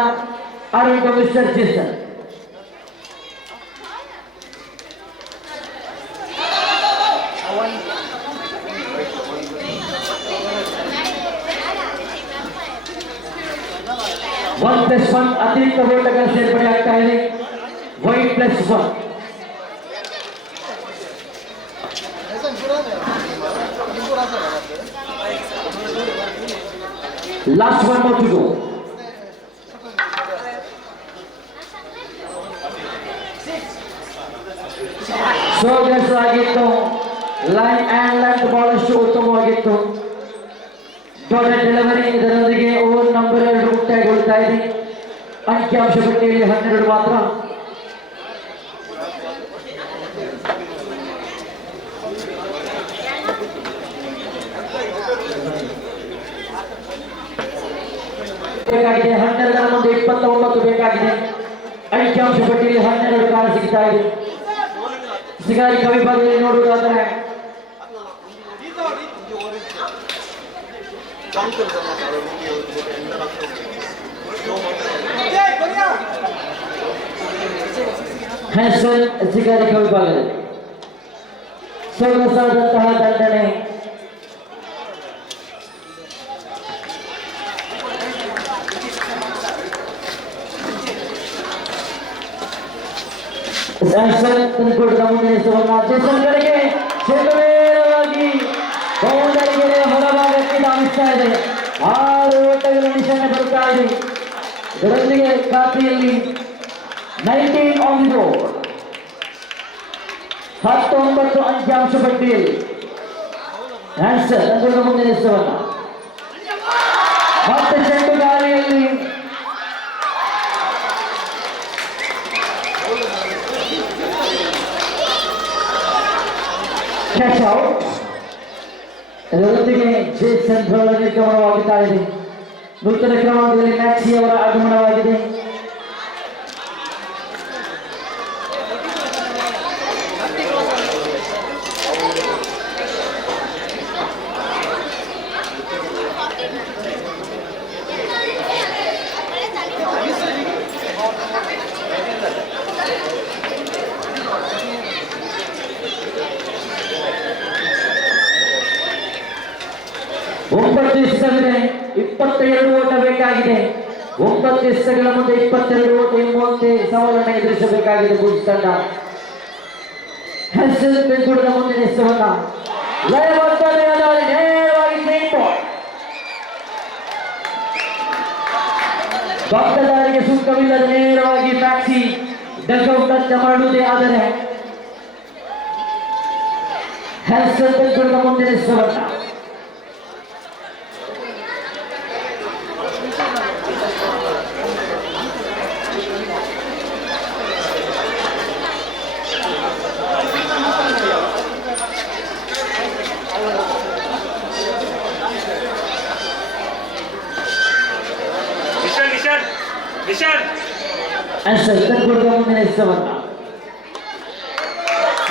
ಅರುಂಟ ವಿಸರ್ಜಿಸಿದ +1 ಅತಿರಿಕ್ತ ಓಟಗಳ ಸೇರ್ಪಡೆ ಆಗ್ತಾ ಇದೆ. Wide +1. Last one more to go. ಸೋಗಸಾಗಿತ್ತು. ಲೈನ್ ಆ್ಯಂಡ್ ಲೆಂತ್ ಬಹಳಷ್ಟು ಉತ್ತಮವಾಗಿತ್ತು. ದೊಡ್ಡ ಡೆಲಿವರಿ ಇದರೊಂದಿಗೆ ಓವರ್ ನಂಬರ್ 2 ಮುಕ್ತಾಯಗೊಳ್ತಾ ಇದೆ. ಅಂಕಿಅಂಶ ಪಟ್ಟಿಯಲ್ಲಿ 12 ಮಾತ್ರ. ಬೇಕಾಗಿದೆ 12ರ ಮುಂದೆ 29 ಬೇಕಾಗಿದೆ. ಅಂಕಿಅಂಶ ಪಟ್ಟಿಯಲ್ಲಿ 12 ಕಾಲ ಸಿಗ್ತಾ ಇದೆ. ಸಿಗಾರಿಕಾ ವಿಭಾಗದಲ್ಲಿ ನೋಡುವುದಾದರೆ ಹೆಸಲ್ ಸಿಗಾರಿಕಾ ವಿಭಾಗದಲ್ಲಿ ಸೊಗಸಾದಂತಹ ದಂಡನೆ. ತಂದುಕೊಡಿದ ಮುಂದಿನ ಜೇಸನ್ ಕಡೆಗೆ ನೇರವಾಗಿ ಬೌಂಡರಿಗೆ ಹೊರಭಾಗಕ್ಕೆ ಧಾವಿಸ್ತಾ ಇದೆ. 6 ಓಟಗಳ ನಿಶಾನೆ ಬರುತ್ತಾ ಇದೆ. ಇದರೊಂದಿಗೆ ಖಾತೆಯಲ್ಲಿ 19 ಆನ್ ದಿ ಬೋರ್ಡ್. 19 ಅಂಕಿಅಂಶ ಪಟ್ಟಿಯಲ್ಲಿ ತಂದುಕೊಡಿದ ಮುಂದಿನ ಮತ್ತೆ ಚೆಂಡು ಗಾಳಿಯಲ್ಲಿ ಕ್ಯಾಚ್ ಔಟ್. ಇದರೊಂದಿಗೆ ಜೇಸನ್ ನಿರ್ಗಮನವಾಗುತ್ತಾ ಇದೆ. ನೂತನ ಕ್ರಮಾಂಕದಲ್ಲಿ ಮ್ಯಾಕ್ಸಿ ಅವರ ಆಗಮನವಾಗಿದೆ. ಒಂಬತ್ತು ಎಸೆತವಿದೆ. 22 ಓಟ ಬೇಕಾಗಿದೆ. 9 ಎಸೆತಗಳ ಮುಂದೆ 22 ಓಟ ಎಂಬಂತೆ ಸವಾಲನ್ನು ಎದುರಿಸಬೇಕಾಗಿದೆ ಬುಲ್ಸ್ ತಂಡ. ಹೆಸಲ್ ಬೆಂಕುಡದ ಮುಂದಿನ ಎಸೆತವನ್ನ ನೇರವಾಗಿ ಕ್ಲೀನ್ ಬಾಲ್. ಭಕ್ತದಾರಿಗೆ ಸುಖವಿಲ್ಲದ ನೇರವಾಗಿ ಮ್ಯಾಕ್ಸಿ ಡಕ್ಔಟ್ ಅಂತ ಮಾಡುವುದೇ ಆದರೆ ಹೆಸಲ್ ಬೆಂಕುಡದ ಮುಂದಿನ ಎಸೆತವನ್ನ ತಂದುಕೊಡಿದ ಮುಂದಿನ ಎಸೆತವನ್ನ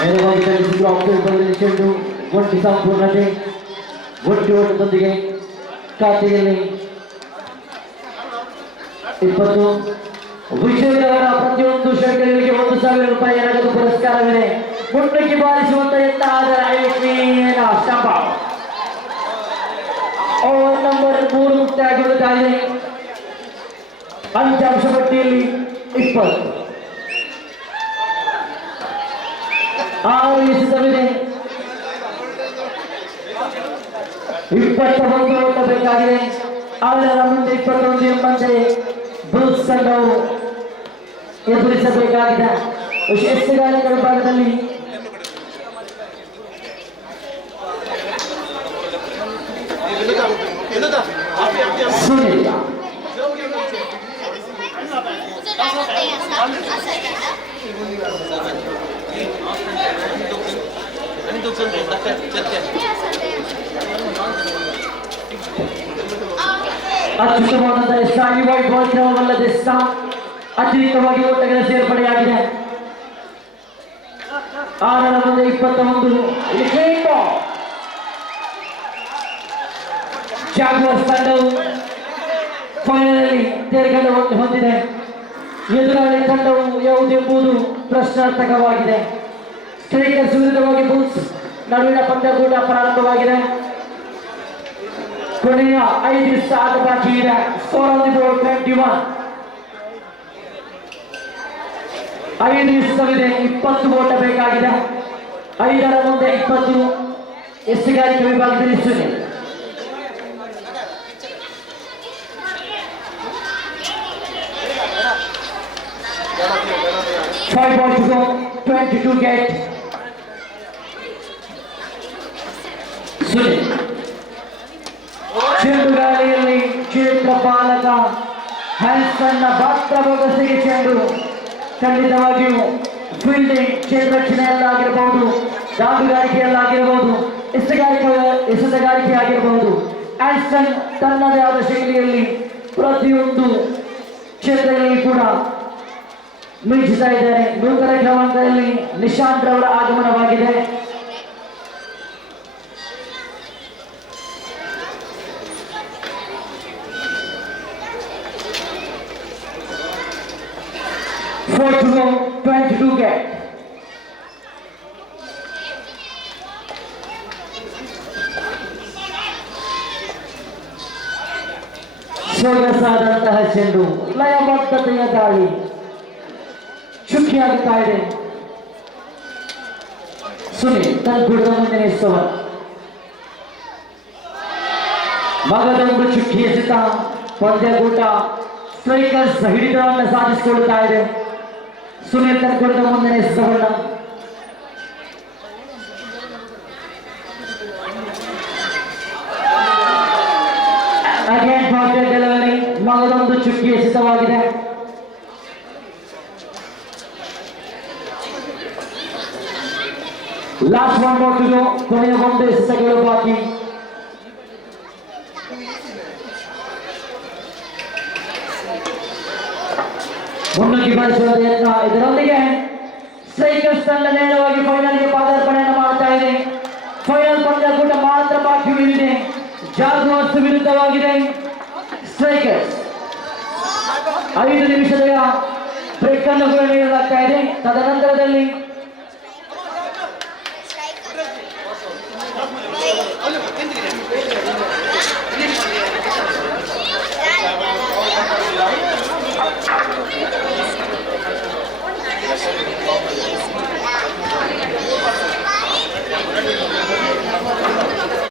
ನೇರವಾಗಿ ತರಿಸಿದ್ರು. ಆಫ್ಟರ್ ಚೆಂಡು ಒಂಟಿ ಸಂಪೂರ್ಣತೆ ಒಟ್ಟು ಓಟದೊಂದಿಗೆ ಖಾತೆಯಲ್ಲಿ 20. ವಿಜಯದವರ ಪ್ರತಿಯೊಂದು ಷಟ್ಗಳಿಗೆ 1,000 ರೂಪಾಯಿ ನಗದು ಪುರಸ್ಕಾರವಿದೆ. ಮುಟ್ಟಕ್ಕೆ ಬಾರಿಸುವಂತ ಎತ್ತಾದ ಸ್ಟಂಪ್ ಓವರ್ ನಂಬರ್ 3 ಮುಕ್ತಾಯಗೊಳ್ಳುತ್ತಾ ಇದೆ. ಅಂಕಿಅಂಶ ಪಟ್ಟಿಯಲ್ಲಿ 20. 6 ಎಸೆತವಿದೆ. 21 ಓಟ ಬೇಕಾಗಿದೆ. 6ರ ಮುಂದೆ 21 ಎಂಬಂತೆ ಬುಲ್ಸ್ ತಂಡವು ಎದುರಿಸಬೇಕಾಗಿದೆ. ಎಸೆಗಾರಿಕೆ ವಿಭಾಗದಲ್ಲಿ ಸುನಿಲ್ ಅತ್ಯುತ್ತಮವಾದಂತಹ ಸ್ಟಾಲಿ ವೈಟ್ ಬಾಲ್ ಕ್ರಮವಲ್ಲದೆ ಅತಿರಿಕ್ತವಾಗಿ ಓಟಗಳ ಸೇರ್ಪಡೆಯಾಗಿದೆ. 6 ಮುಂದೆ 21. ಜಾಗ್ವಾರ್ಸ್ ತಂಡವು ಫೈನಲ್ ತೇರ್ಗಡೆ ಹೊಂದಿದೆ. ಎದುರಾಳಿ ತಂಡವು ಯಾವುದೆಂಬುದು ಪ್ರಶ್ನಾರ್ಥಕವಾಗಿದೆ. ಸ್ಟ್ರೈಕರ್ಸ್ ವಿರುದ್ಧವಾಗಿ ಬುಲ್ಸ್ ನಡುವಿನ ಪಂದ್ಯಕೂಟ ಪ್ರಾರಂಭವಾಗಿದೆ. ಕೊನೆಯ 5 ನಿಮಿಷ ಆಟ ಬಾಕಿ ಇದೆ. Score on the board 21. 5 ನಿಮಿಷವಿದೆ. 20 ಓಟ ಬೇಕಾಗಿದೆ. 5 ಮುಂದೆ 20 ಎಸ್ಟಿಗಾರಿಕೆ ವಿಭಾಗದಲ್ಲಿ Suni. Five balls to go, 22 get. Suni ಚೆಂಡು ಗಾಳಿಯಲ್ಲಿ ಕ್ಷೇತ್ರ ಪಾಲಕ ಹ್ಯಾನ್ಸನ್ನ ಬಾತ್ರ ಬೊಗಸೆಗೆ ಚೆಂಡು. ಖಂಡಿತವಾಗಿಯೂ ಫೀಲ್ಡಿಂಗ್ ಕ್ಷೇತ್ರ ರಕ್ಷಣೆಯಲ್ಲಾಗಿರಬಹುದು, ದಾಂಡುಗಾರಿಕೆಯಲ್ಲಾಗಿರಬಹುದು, ಎಸೆತಗಾರಿಕೆ ಆಗಿರಬಹುದು. ಹ್ಯಾನ್ಸನ್ ತನ್ನದೇ ಆದ ಶೈಲಿಯಲ್ಲಿ ಪ್ರತಿಯೊಂದು ಕ್ಷೇತ್ರಗಳಲ್ಲಿ ಕೂಡ ಮಿಂಚುತ್ತಾ ಇದ್ದಾರೆ. ನೂತನ ಕ್ರಮಾಂಕದಲ್ಲಿ ನಿಶಾಂತ್ ರವರ ಆಗಮನವಾಗಿದೆ. Four to go, 22 get. ಸೊಗಸಾದಂತಹ ಚೆಂಡು, ಲಯಬದ್ಧತೆಯ ದಾಳಿ ಚುಕ್ಕಿಯಾಗುತ್ತಾ ಇದೆ. ಸುನಿ ತನ್ಕೂಡದ ಮುಂದೆ ನಿಲ್ಲಿಸುವ ಮಗದೊಂದು ಚುಕ್ಕಿ ಎಸೆತ ಪಂದ್ಯಕೂಟ ಸ್ಟ್ರೈಕರ್ಸ್ ಹಿಡಿತವನ್ನು ಸಾಧಿಸಿಕೊಳ್ಳುತ್ತಾ ಇದೆ. ಸುನಿಲ್ ತನ್ಕೂಡದ ಮುಂದೆ ನಿಲ್ಲಿಸುವಲ್ಲ ಅಗೇನ್ ಪಾರ್ಟಿ ಡೆಲಿವರಿ. ಮಗದೊಂದು ಚುಕ್ಕಿ ಎಸೆತವಾಗಿದೆ. Last one ball to go. ಕೊನೆಯ ಒಂದು ಎಸೆತಗಳು ಬಾಕಿ. ಮುನ್ನುಗ್ಗಿ ಬಯಸುವ ಯತ್ನ. ಇದರೊಂದಿಗೆ ಸ್ಟ್ರೈಕರ್ಸ್ ತಂಡ ನೇರವಾಗಿ ಫೈನಲ್ಗೆ ಪಾದಾರ್ಪಣೆಯನ್ನು ಮಾಡ್ತಾ ಇದೆ. ಫೈನಲ್ ಪಂದ್ಯಕೂಟ ಮಾತ್ರ ಬಾಕಿ ಉಳಿದಿದೆ. ಜಾಗ್ವಾರ್ಸ್ ವಿರುದ್ಧವಾಗಿದೆ ಸ್ಟ್ರೈಕರ್ಸ್. 5 ನಿಮಿಷದ ಬ್ರೇಕ್ ಅನ್ನು ಕೂಡ ನೀಡಲಾಗ್ತಾ ಇದೆ. ತದನಂತರದಲ್ಲಿ